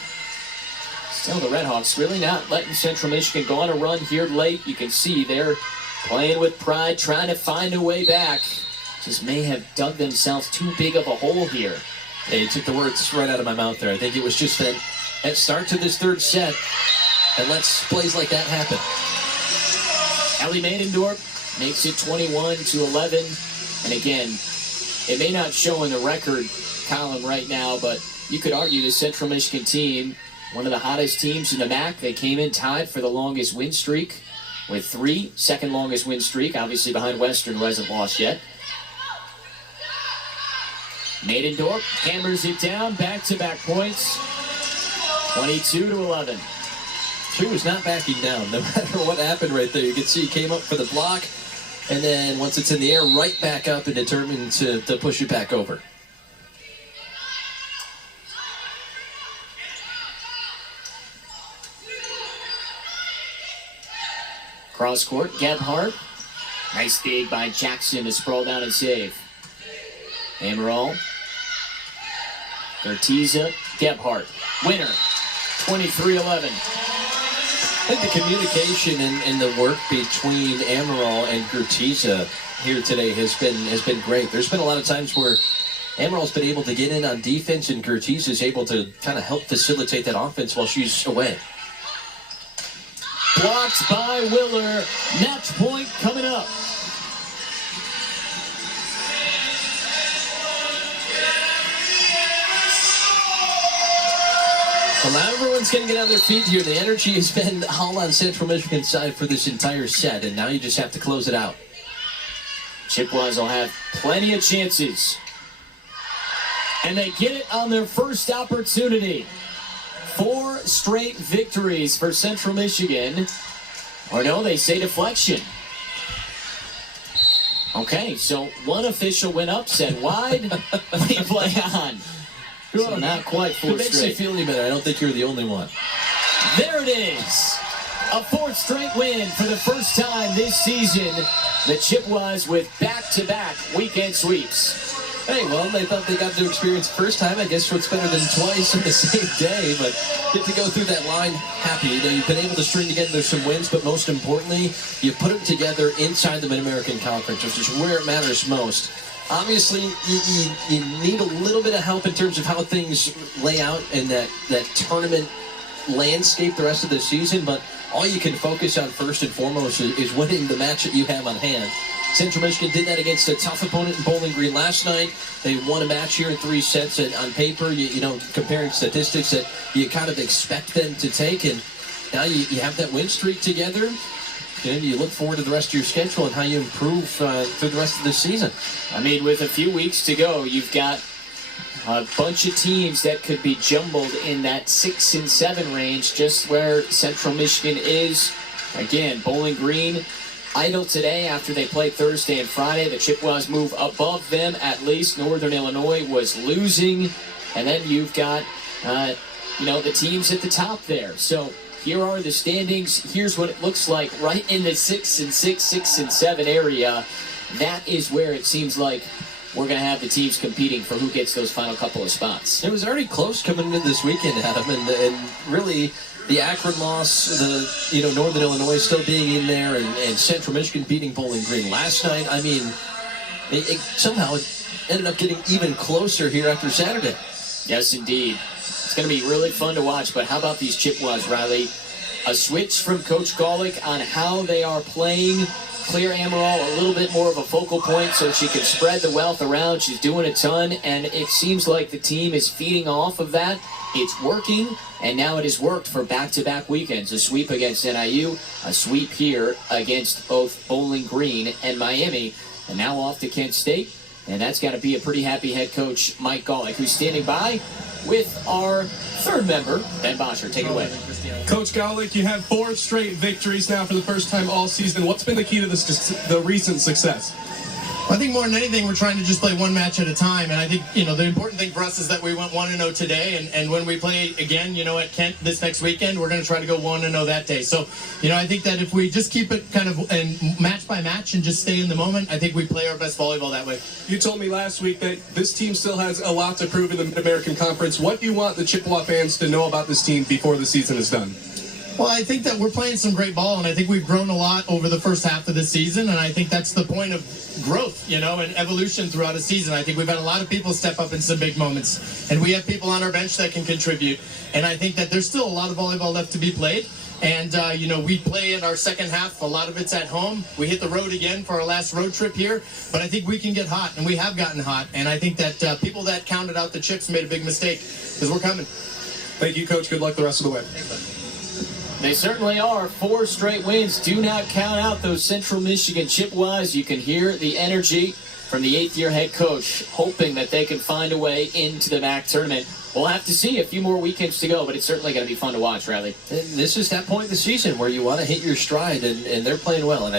Still, the Redhawks really not letting Central Michigan go on a run here late. You can see they're playing with pride, trying to find a way back. Just may have dug themselves too big of a hole here. Hey, you took the words right out of my mouth there. I think it was just that start to this third set and lets plays like that happen. Ellie Maidendorf makes it 21-11. And again, it may not show in the record column right now, but you could argue the Central Michigan team, one of the hottest teams in the MAC. They came in tied for the longest win streak with 3, second longest win streak, obviously behind Western, who hasn't lost yet. Maidendorf hammers it down, back-to-back points, 22-11. She was not backing down, no matter what happened right there. You can see he came up for the block, and then once it's in the air, right back up and determined to push it back over. Cross court, Gebhardt. Nice dig by Jackson to sprawl down and save. Ammeraal. Gertiza, Gebhardt. Winner, 23-11. I think the communication and the work between Ammeraal and Gertiza here today has been great. There's been a lot of times where Ammeral's been able to get in on defense and Gertiza is able to kind of help facilitate that offense while she's away. Blocked by Willer. Match point coming up. Well, now everyone's going to get on their feet here. The energy has been all on Central Michigan's side for this entire set, and now you just have to close it out. Chippewas will have plenty of chances. And they get it on their first opportunity. 4 straight victories for Central Michigan. Or no, they say deflection. Okay, so one official went upset wide. We play on. So not quite 4 It makes straight. you feel any better. I don't think you're the only one. There it is. A 4th straight win for the first time this season. The Chippewas with back-to-back weekend sweeps. Hey, well, they thought they got to experience the first time. I guess what's better than twice in the same day, but get to go through that line happy. You've been able to string together some wins, but most importantly, you put them together inside the Mid-American Conference, which is where it matters most. Obviously, you need a little bit of help in terms of how things lay out in that tournament landscape the rest of the season, but all you can focus on first and foremost is winning the match that you have on hand. Central Michigan did that against a tough opponent in Bowling Green last night. They won a match here in 3 sets, and on paper, comparing statistics that you kind of expect them to take, and now you have that win streak together. You look forward to the rest of your schedule and how you improve through the rest of the season. I mean, with a few weeks to go, you've got a bunch of teams that could be jumbled in that 6 and 7 range, just where Central Michigan is. Again, Bowling Green idle today after they played Thursday and Friday. The Chippewas move above them at least. Northern Illinois was losing. And then you've got, the teams at the top there. So here are the standings. Here's what it looks like right in the 6 and 6, 6 and 7 area. That is where it seems like we're going to have the teams competing for who gets those final couple of spots. It was already close coming into this weekend, Adam, and really the Akron loss, Northern Illinois still being in there, and Central Michigan beating Bowling Green last night. I mean, it somehow ended up getting even closer here after Saturday. Yes, indeed. It's going to be really fun to watch, but how about these Chippewas, Riley? A switch from Coach Golick on how they are playing. Clear Ammeraal a little bit more of a focal point so she can spread the wealth around. She's doing a ton, and it seems like the team is feeding off of that. It's working, and now it has worked for back-to-back weekends. A sweep against NIU, a sweep here against both Bowling Green and Miami, and now off to Kent State. And that's got to be a pretty happy head coach, Mike Golick, who's standing by with our third member, Ben Bosher. Take it away. Coach Golick, you have 4 straight victories now for the first time all season. What's been the key to the recent success? I think more than anything, we're trying to just play one match at a time. And I think, the important thing for us is that we went 1-0 today. And when we play again, at Kent this next weekend, we're going to try to go 1-0 that day. So, I think that if we just keep it kind of and match by match and just stay in the moment, I think we play our best volleyball that way. You told me last week that this team still has a lot to prove in the Mid-American Conference. What do you want the Chippewa fans to know about this team before the season is done? Well, I think that we're playing some great ball, and I think we've grown a lot over the first half of the season, and I think that's the point of growth, and evolution throughout a season. I think we've had a lot of people step up in some big moments, and we have people on our bench that can contribute, and I think that there's still a lot of volleyball left to be played, and, we play in our second half. A lot of it's at home. We hit the road again for our last road trip here, but I think we can get hot, and we have gotten hot, and I think that people that counted out the chips made a big mistake, because we're coming. Thank you, Coach. Good luck the rest of the way. They certainly are. 4 straight wins. Do not count out those Central Michigan Chippewas. You can hear the energy from the 8th-year head coach, hoping that they can find a way into the MAC tournament. We'll have to see. A few more weekends to go, but it's certainly going to be fun to watch, Riley. And this is that point in the season where you want to hit your stride, and they're playing well. And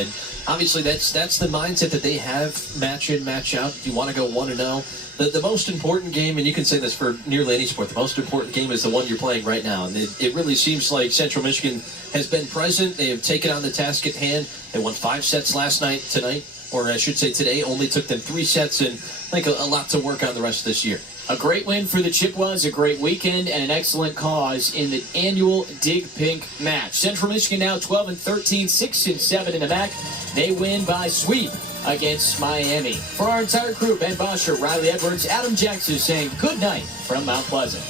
obviously that's the mindset that they have, match in, match out. You want to go 1-0. The most important game, and you can say this for nearly any sport, the most important game is the one you're playing right now. And it really seems like Central Michigan has been present. They have taken on the task at hand. They won 5 sets tonight, or I should say today. Only took them 3 sets, and I think a lot to work on the rest of this year. A great win for the Chippewas, a great weekend, and an excellent cause in the annual Dig Pink match. Central Michigan now 12-13, 6-7 in the MAC. They win by sweep against Miami. For our entire crew, Ben Bosher, Riley Edwards, Adam Jackson saying good night from Mount Pleasant.